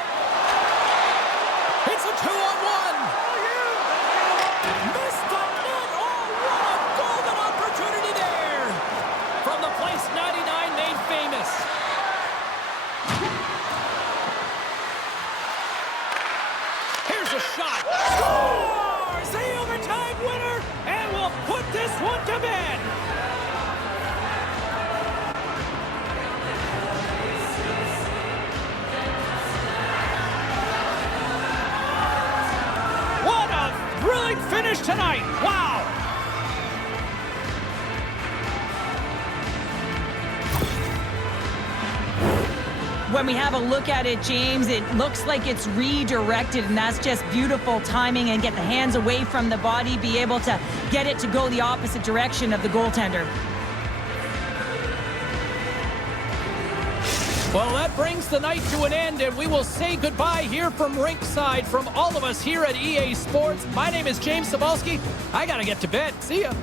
It's a 2-on-1. Missed the net. Oh, what a golden opportunity there. From the place 99 made famous. Here's a shot. Scores! The overtime winner, and we'll put this one to bed. What a thrilling finish tonight. Wow. When we have a look at it, James, it looks like it's redirected, and that's just beautiful timing, and get the hands away from the body, be able to get it to go the opposite direction of the goaltender. Well, that brings the night to an end, and we will say goodbye here from Rinkside. From all of us here at EA Sports, my name is James Cebulski. I got to get to bed. See ya.